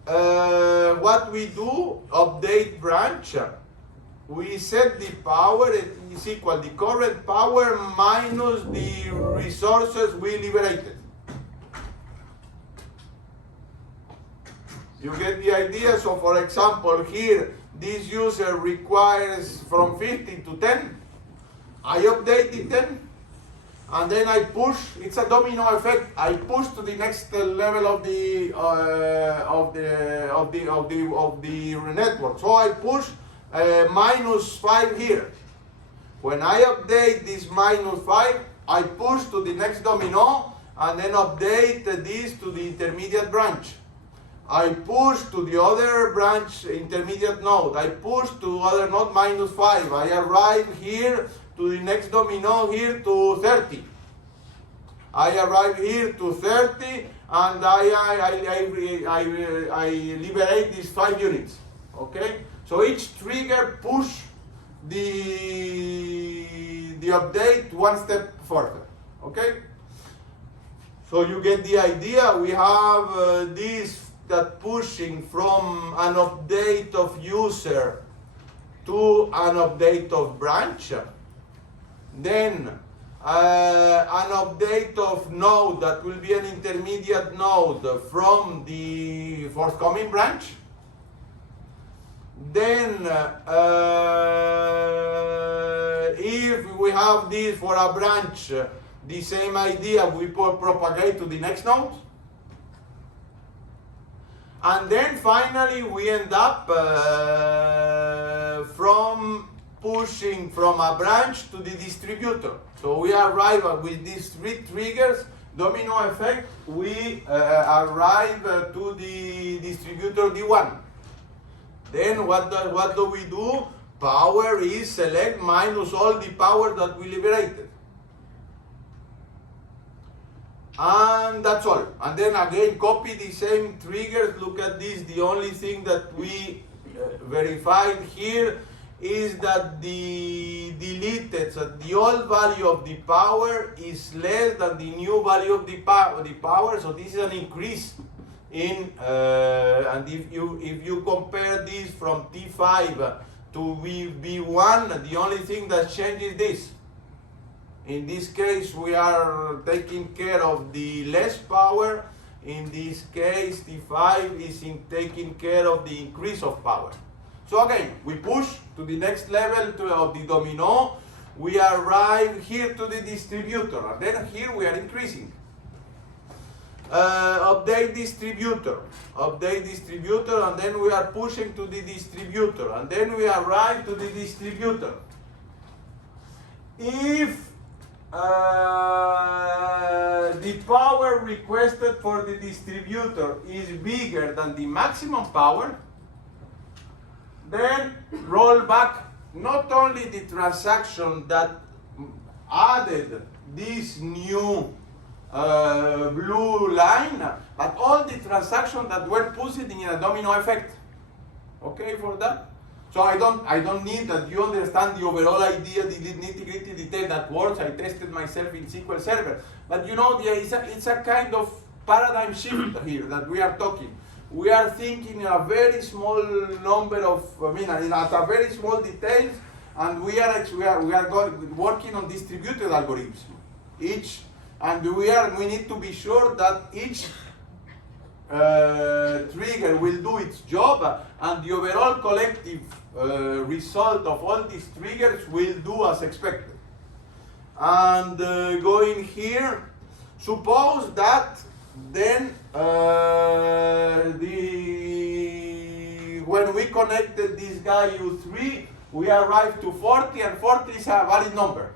what we do, update branch, we set the power is equal the current power minus the resources we liberated. You get the idea? So for example, here this user requires from 15 to 10. I update the 10, and then I push. It's a domino effect. I push to the next level of the network. So I push -5 here. When I update this -5, I push to the next domino and then update this to the intermediate branch. I push to the other branch intermediate node. I push to other node -5. I arrive here to the next domino here to 30. I arrive here to 30, and I liberate these 5 units. Okay? So each trigger push the update one step further. Okay? So you get the idea. We have this that pushing from an update of user to an update of branch. Then an update of node that will be an intermediate node from the forthcoming branch. Then if we have this for a branch, the same idea, we propagate to the next node. And then finally we end up from pushing from a branch to the distributor. So we arrive with these 3 triggers, domino effect, we arrive to the distributor D1. Then what do we do? Power is select minus all the power that we liberated. And that's all. And then again, copy the same triggers. Look at this. The only thing that we verified here is that the deleted, so the old value of the power is less than the new value of the power. So this is an increase in, and if you compare this from T5 to V1, the only thing that changes is this. In this case, we are taking care of the less power. In this case, T5 is taking care of the increase of power. So again, we push to the next level of the domino. We arrive here to the distributor, and then here we are increasing. Update distributor, and then we are pushing to the distributor, and then we arrive to the distributor. If the power requested for the distributor is bigger than the maximum power, then roll back not only the transaction that added this new blue line, but all the transactions that were pushed in a domino effect. Okay for that? So I don't need that you understand the overall idea, the nitty-gritty detail that works. I tested myself in SQL Server. But you know, it's a kind of paradigm shift here that we are talking. We are thinking in a very small number of, at a very small details, and we are working on distributed algorithms. We need to be sure that each trigger will do its job, and the overall collective result of all these triggers will do as expected. And going here, suppose that then when we connected this guy U3, we arrived to 40, and 40 is a valid number.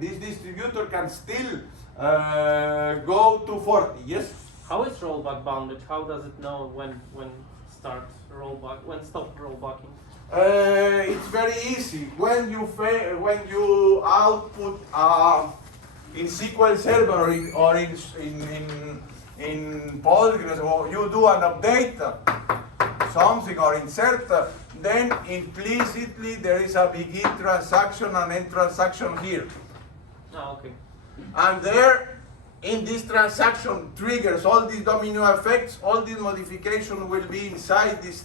This distributor can still go to 40, yes? How is rollback bounded? How does it know when start rollback, when stop rollbacking? It's very easy. When you output in SQL Server or in Postgres, or you do an update, something or insert, then implicitly there is a begin transaction and end transaction here. Oh, okay. And there, in this transaction triggers all these domino effects, all these modifications will be inside this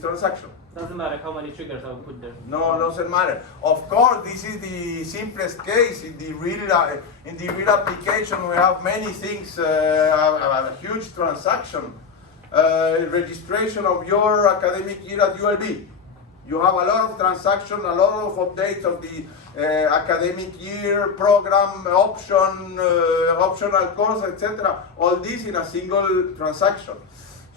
transaction. Doesn't matter how many triggers I will put there. No, doesn't matter. Of course, this is the simplest case. In the real application, we have many things, a huge transaction, registration of your academic year at ULB. You have a lot of transactions, a lot of updates of the academic year, program, option, optional course, etc. All this in a single transaction.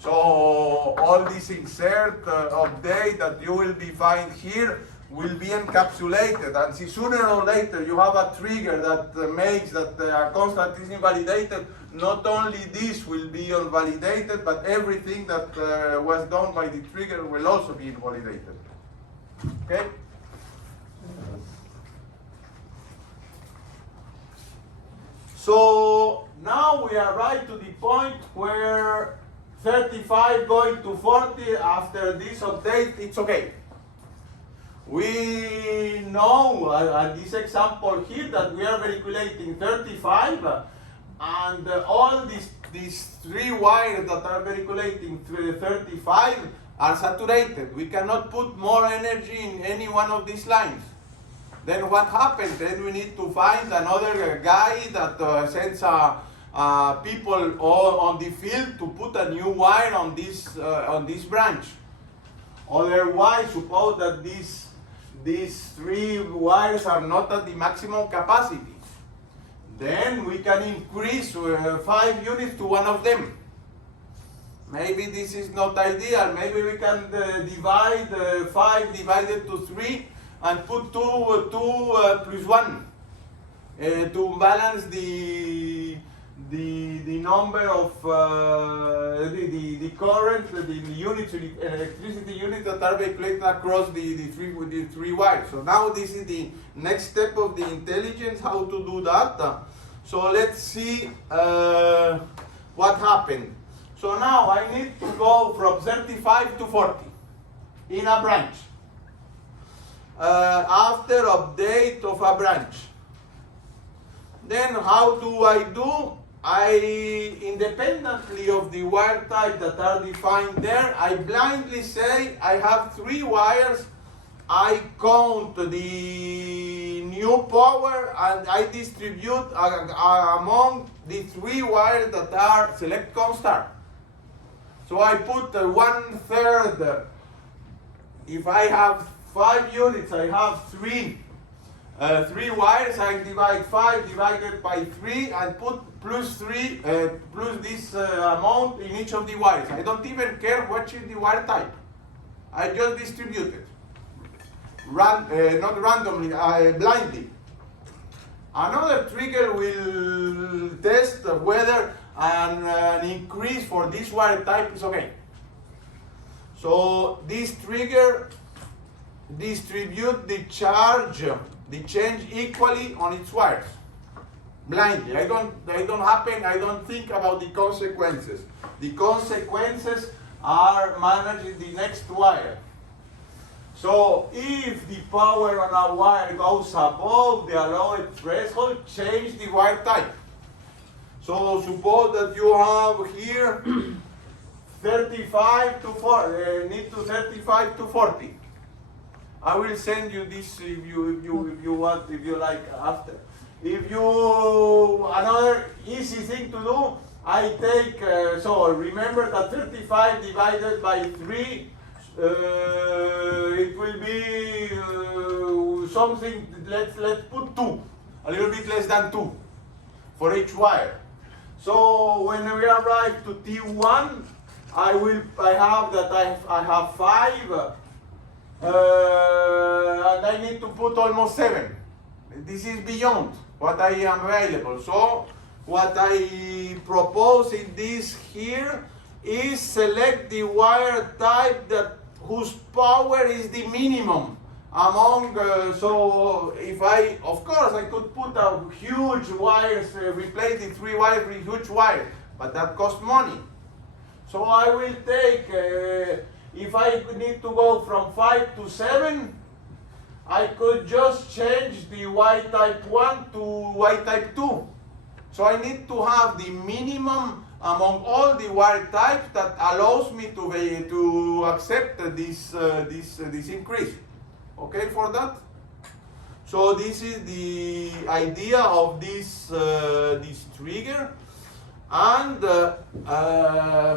So all this insert, update that you will be find here will be encapsulated. And see, sooner or later you have a trigger that makes that a constant is invalidated. Not only this will be invalidated, but everything that was done by the trigger will also be invalidated. Okay? So now we arrive to the point where 35 going to 40 after this update, it's okay. We know at this example here that we are manipulating 35 and all these three wires that are manipulating 35 are saturated. We cannot put more energy in any one of these lines. Then what happens? Then we need to find another guy that sends people on the field to put a new wire on this branch. Otherwise, suppose that these three wires are not at the maximum capacity. Then we can increase 5 units to one of them. Maybe this is not ideal. Maybe we can divide 5 divided to 3 and put 2 plus 1 to balance the number of the current, the units, electricity units that are collected across the three wires. So now this is the next step of the intelligence, how to do that. So let's see what happened. So now I need to go from 35 to 40 in a branch. After update of a branch. Then how do? I, independently of the wire type that are defined there, I blindly say I have 3 wires. I count the new power and I distribute among the 3 wires that are select constant. So I put 1/3. If I have 5 units, I have 3 wires. I divide 5 divided by 3 and put plus 3 plus this amount in each of the wires. I don't even care what is the wire type. I just distribute it. Not randomly, blindly. Another trigger will test whether an increase for this wire type is okay. So this trigger distribute the charge, the change equally on its wires. Blindly. I don't think about the consequences. The consequences are managed in the next wire. So if the power on a wire goes above the allowed threshold, change the wire type. So suppose that you have here 35 to 40, need to 35 to 40. I will send you this if you want, if you like after. If you, another easy thing to do, I take, so remember that 35 divided by 3, it will be something, let's put 2, a little bit less than 2 for each wire. So when we arrive to T1, I have 5, and I need to put almost 7. This is beyond what I am available. So what I propose in this here is select the wire type whose power is the minimum among, so if of course I could put a huge wires, replace the 3 wires with huge wires, but that costs money. So I will take, if I need to go from 5 to 7, I could just change the Y type 1 to Y type 2. So I need to have the minimum among all the wire types that allows me to accept this increase. Okay for that? So this is the idea of this trigger. And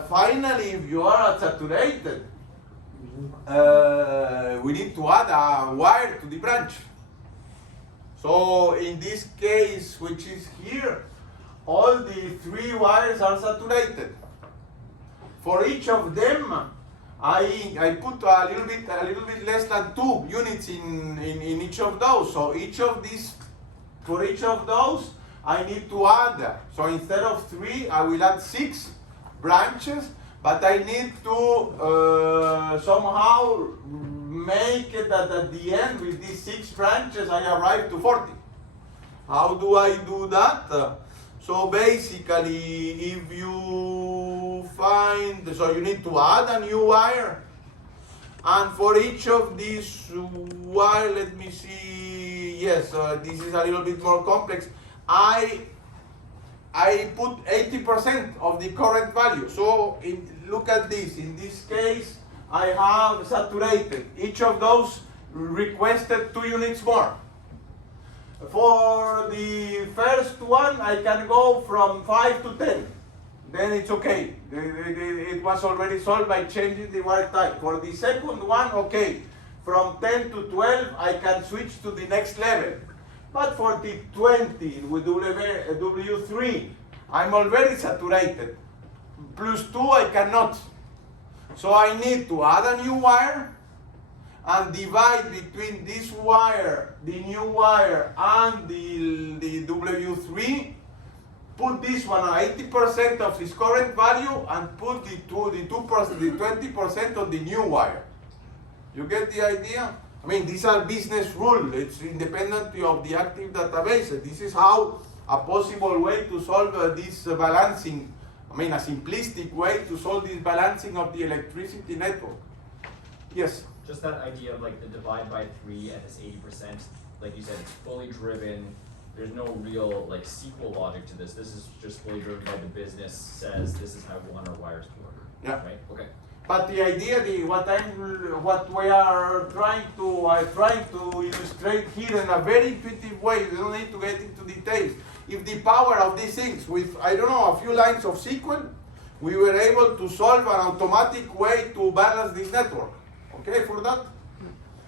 finally, if you are saturated, we need to add a wire to the branch. So in this case, which is here, all the 3 wires are saturated. For each of them, I put a little bit less than 2 units in each of those. So for each of those, I need to add. So instead of 3, I will add 6 branches, but I need to somehow make it that at the end with these 6 branches I arrive to 40. How do I do that? So basically, if you find, so you need to add a new wire, and for each of these wire, let me see, yes, this is a little bit more complex. I put 80% of the current value. So look at this. In this case, I have saturated. Each of those requested 2 units more. For the first one, I can go from 5 to 10. Then it's okay. It was already solved by changing the wire type. For the second one, okay. From 10 to 12, I can switch to the next level. But for the 20 with W3, I'm already saturated. Plus 2, I cannot. So I need to add a new wire and divide between this wire, the new wire, and the W3. Put this one at 80% of its current value and put the 20% of the new wire. You get the idea? I mean, these are business rules. It's independent of the active database. This is how a possible way to solve this balancing, I mean, a simplistic way to solve this balancing of the electricity network. Yes? Just that idea of like the divide by 3 and this 80%, like you said, it's fully driven. There's no real like SQL logic to this. This is just fully driven by the business says this is how we want our wires to work. Yeah. Right? Okay. But the idea, what we are trying to illustrate here in a very intuitive way, we don't need to get into details. If the power of these things with, I don't know, a few lines of SQL, we were able to solve an automatic way to balance this network. Okay, for that?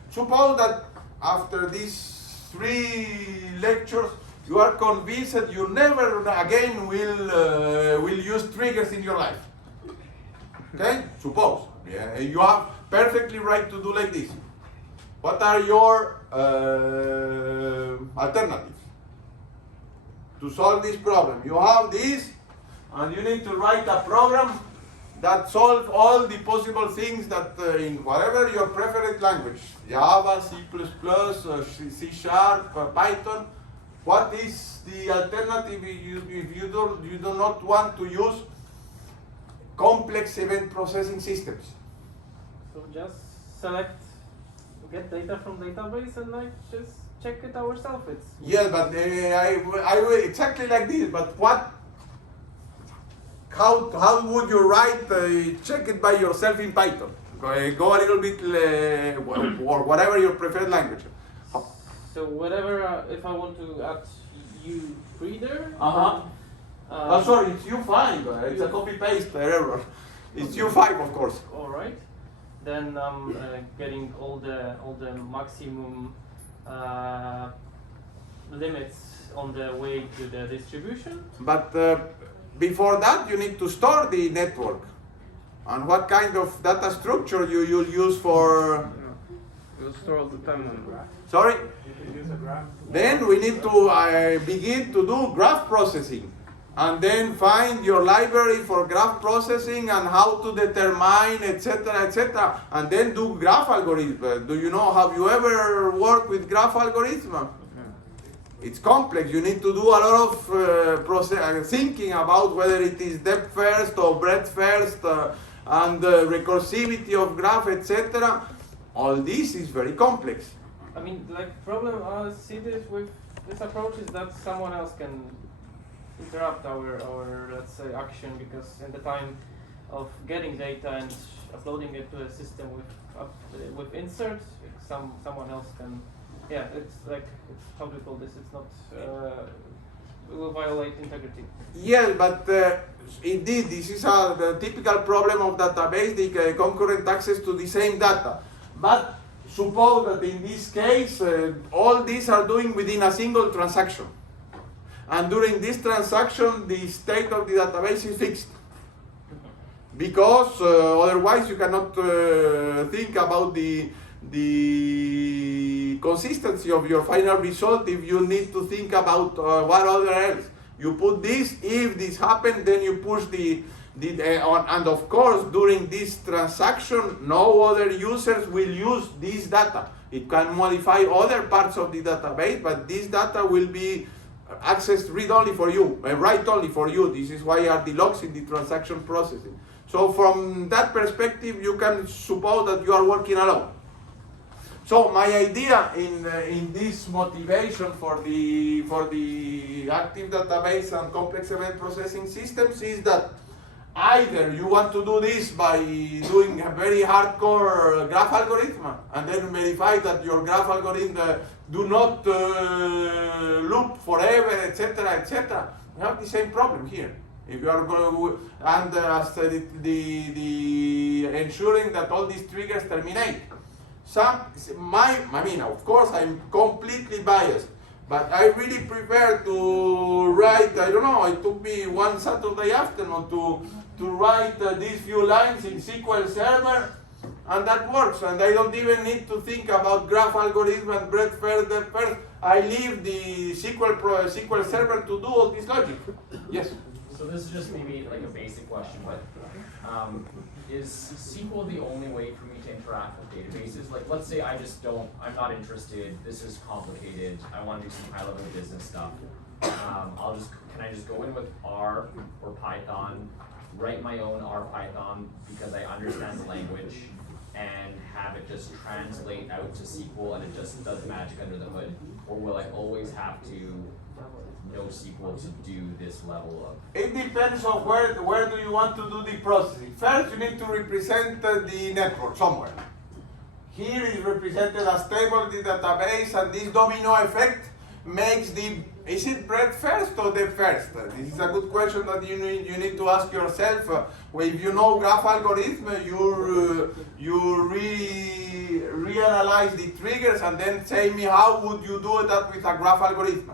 Suppose that after these 3 lectures, you are convinced that you never again will use triggers in your life. Okay? Suppose. Yeah, you have perfectly right to do like this. What are your alternatives to solve this problem? You have this, and you need to write a program that solve all the possible things that in whatever your preferred language, Java, C++, C Sharp, Python, what is the alternative if you do not want to use complex event processing systems? So just select, get data from database and like just check it ourselves. It's Yeah, but I will exactly like this. But what? How would you write? Check it by yourself in Python. Go a little bit or whatever your preferred language. so whatever. If I want to add U reader. Oh, sorry, it's U5. It's a copy paste error. It's U5, of course. All right. Then I'm getting all the maximum limits on the way to the distribution. But before that, you need to store the network. And what kind of data structure you'll use for? We'll store all the time on graph. Sorry. You can use a graph. Then we need to begin to do graph processing. And then find your library for graph processing and how to determine, etc. And then do graph algorithm. Do you know, have you ever worked with graph algorithm? It's complex. You need to do a lot of thinking about whether it is depth first or breadth first, and recursivity of graph, etc. All this is very complex. I mean, like problem I see this with this approach is that someone else can interrupt our let's say action, because in the time of getting data and uploading it to a system with inserts, someone else can, yeah, it's like, it's, how do you call this? It's not it will violate integrity. Yes, but indeed, this is the typical problem of database, the concurrent access to the same data. But suppose that in this case, all these are doing within a single transaction. And during this transaction, the state of the database is fixed. Because otherwise you cannot think about the consistency of your final result if you need to think about what other else. You put this, if this happened, then you push and of course during this transaction no other users will use this data. It can modify other parts of the database, but this data will be accessed read-only for you, write-only for you. This is why are the locks in the transaction processing. So from that perspective, you can suppose that you are working alone. So my idea in this motivation for the active database and complex event processing systems is that either you want to do this by doing a very hardcore graph algorithm and then verify that your graph algorithm do not loop forever, etc. You have the same problem here. If you are going to, and the ensuring that all these triggers terminate. I mean, of course, I'm completely biased, but I really prefer to write, I don't know, it took me one Saturday afternoon to write these few lines in SQL Server, and that works, and I don't even need to think about graph algorithm and breadth first, depth first. I leave the SQL Server to do all this logic. Yes? So this is just maybe like a basic question, but is SQL the only way for me to interact with databases? Like, let's say I'm not interested, this is complicated, I want to do some high-level business stuff. Can I just go in with R or Python, write my own R Python because I understand the language, and have it just translate out to SQL and it just does magic under the hood? Or will I always have to know SQL to do this level of? It depends on where do you want to do the processing. First, you need to represent the network somewhere. Here is represented as table, the database, and this domino effect makes is it breadth first or depth first? This is a good question that you need to ask yourself. If you know graph algorithm, you reanalyze the triggers and then say me how would you do that with a graph algorithm.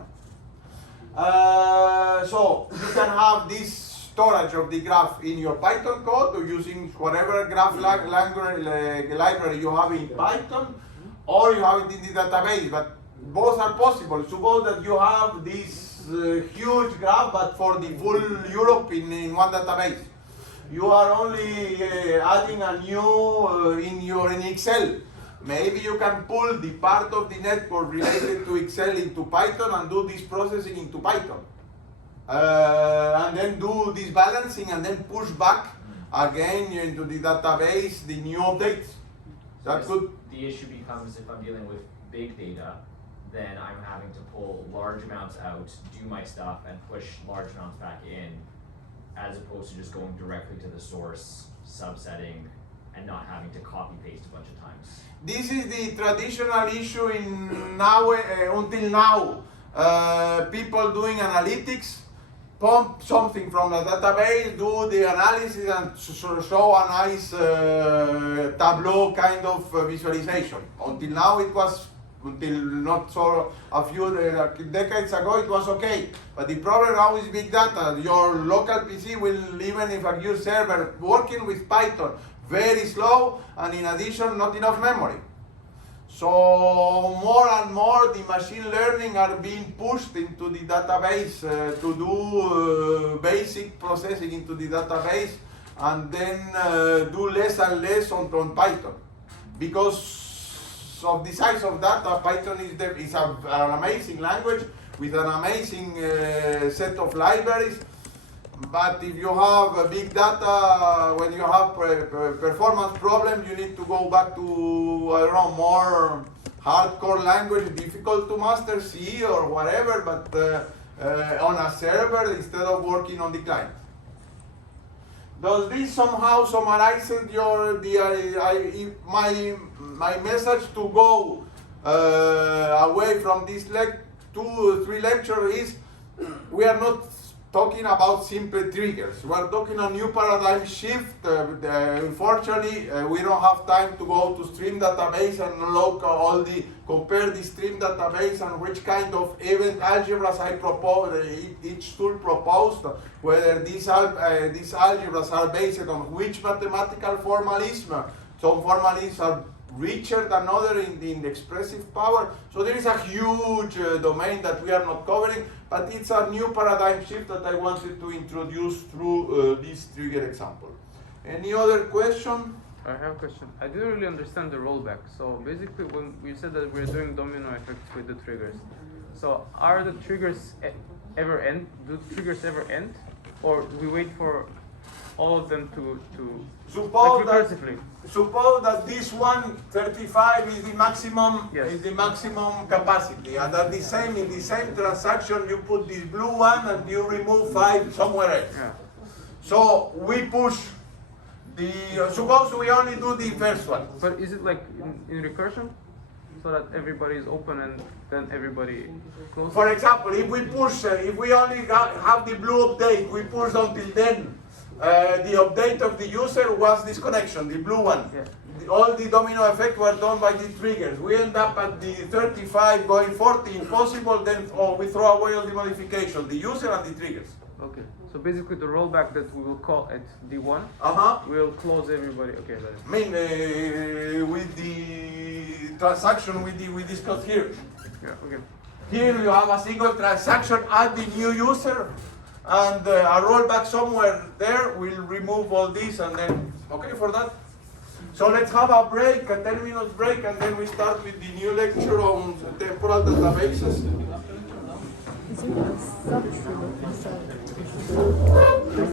So you can have this storage of the graph in your Python code or using whatever graph library you have in Python, or you have it in the database, but both are possible. Suppose that you have this huge graph, but for the full Europe in one database. You are only adding a new in Excel. Maybe you can pull the part of the network related to Excel into Python and do this processing into Python. And then do this balancing and then push back again into the database the new updates. That could. The issue becomes if I'm dealing with big data, then I'm having to pull large amounts out, do my stuff, and push large amounts back in, as opposed to just going directly to the source, subsetting, and not having to copy paste a bunch of times. This is the traditional issue in now until now. People doing analytics, pump something from the database, do the analysis, and show a nice Tableau kind of visualization. Until now, it was. Until not so a few decades ago, it was okay. But the problem now is big data. Your local PC will, even if a use server working with Python, very slow, and in addition, not enough memory. So more and more, the machine learning are being pushed into the database to do basic processing into the database, and then do less and less on Python, because of the size of data. Python is an amazing language with an amazing set of libraries. But if you have big data, when you have performance problems, you need to go back to, I don't know, more hardcore language, difficult to master, C or whatever, but on a server instead of working on the client. Does this somehow summarize my message to go away from this 2 or 3 lectures is we are not talking about simple triggers. We are talking a new paradigm shift. Unfortunately, we don't have time to go to stream database and look compare the stream database and which kind of event algebras I propose, each tool proposed, whether these algebras are based on which mathematical formalism. Some formalisms are richer than others in the expressive power. So there is a huge domain that we are not covering, but it's a new paradigm shift that I wanted to introduce through this trigger example. Any other question? I have a question. I didn't really understand the rollback. So basically, when we said that we're doing domino effects with the triggers, so are the triggers ever end? Do triggers ever end, or we wait for all of them to suppose recursively? Suppose that this 135 is the maximum, yes, is the maximum capacity, and that in the same transaction you put this blue one and you remove 5 somewhere else. Yeah. So we push the. Suppose we only do the first one. But is it like in recursion, so that everybody is open and then everybody closes? For example, if we push, if we only have the blue update, we push until then. The update of the user was this connection, the blue one. Yeah. All the domino effect were done by the triggers. We end up at the 35 going 40, impossible, then we throw away all the modification, the user and the triggers. Okay, so basically the rollback that we will call at D1 will close everybody. Okay, I mean, with the transaction we discussed here. Yeah, okay. Here you have a single transaction, add the new user, and a rollback somewhere there will remove all this, and then, okay for that? So let's have a break, a 10-minute break, and then we start with the new lecture on temporal databases.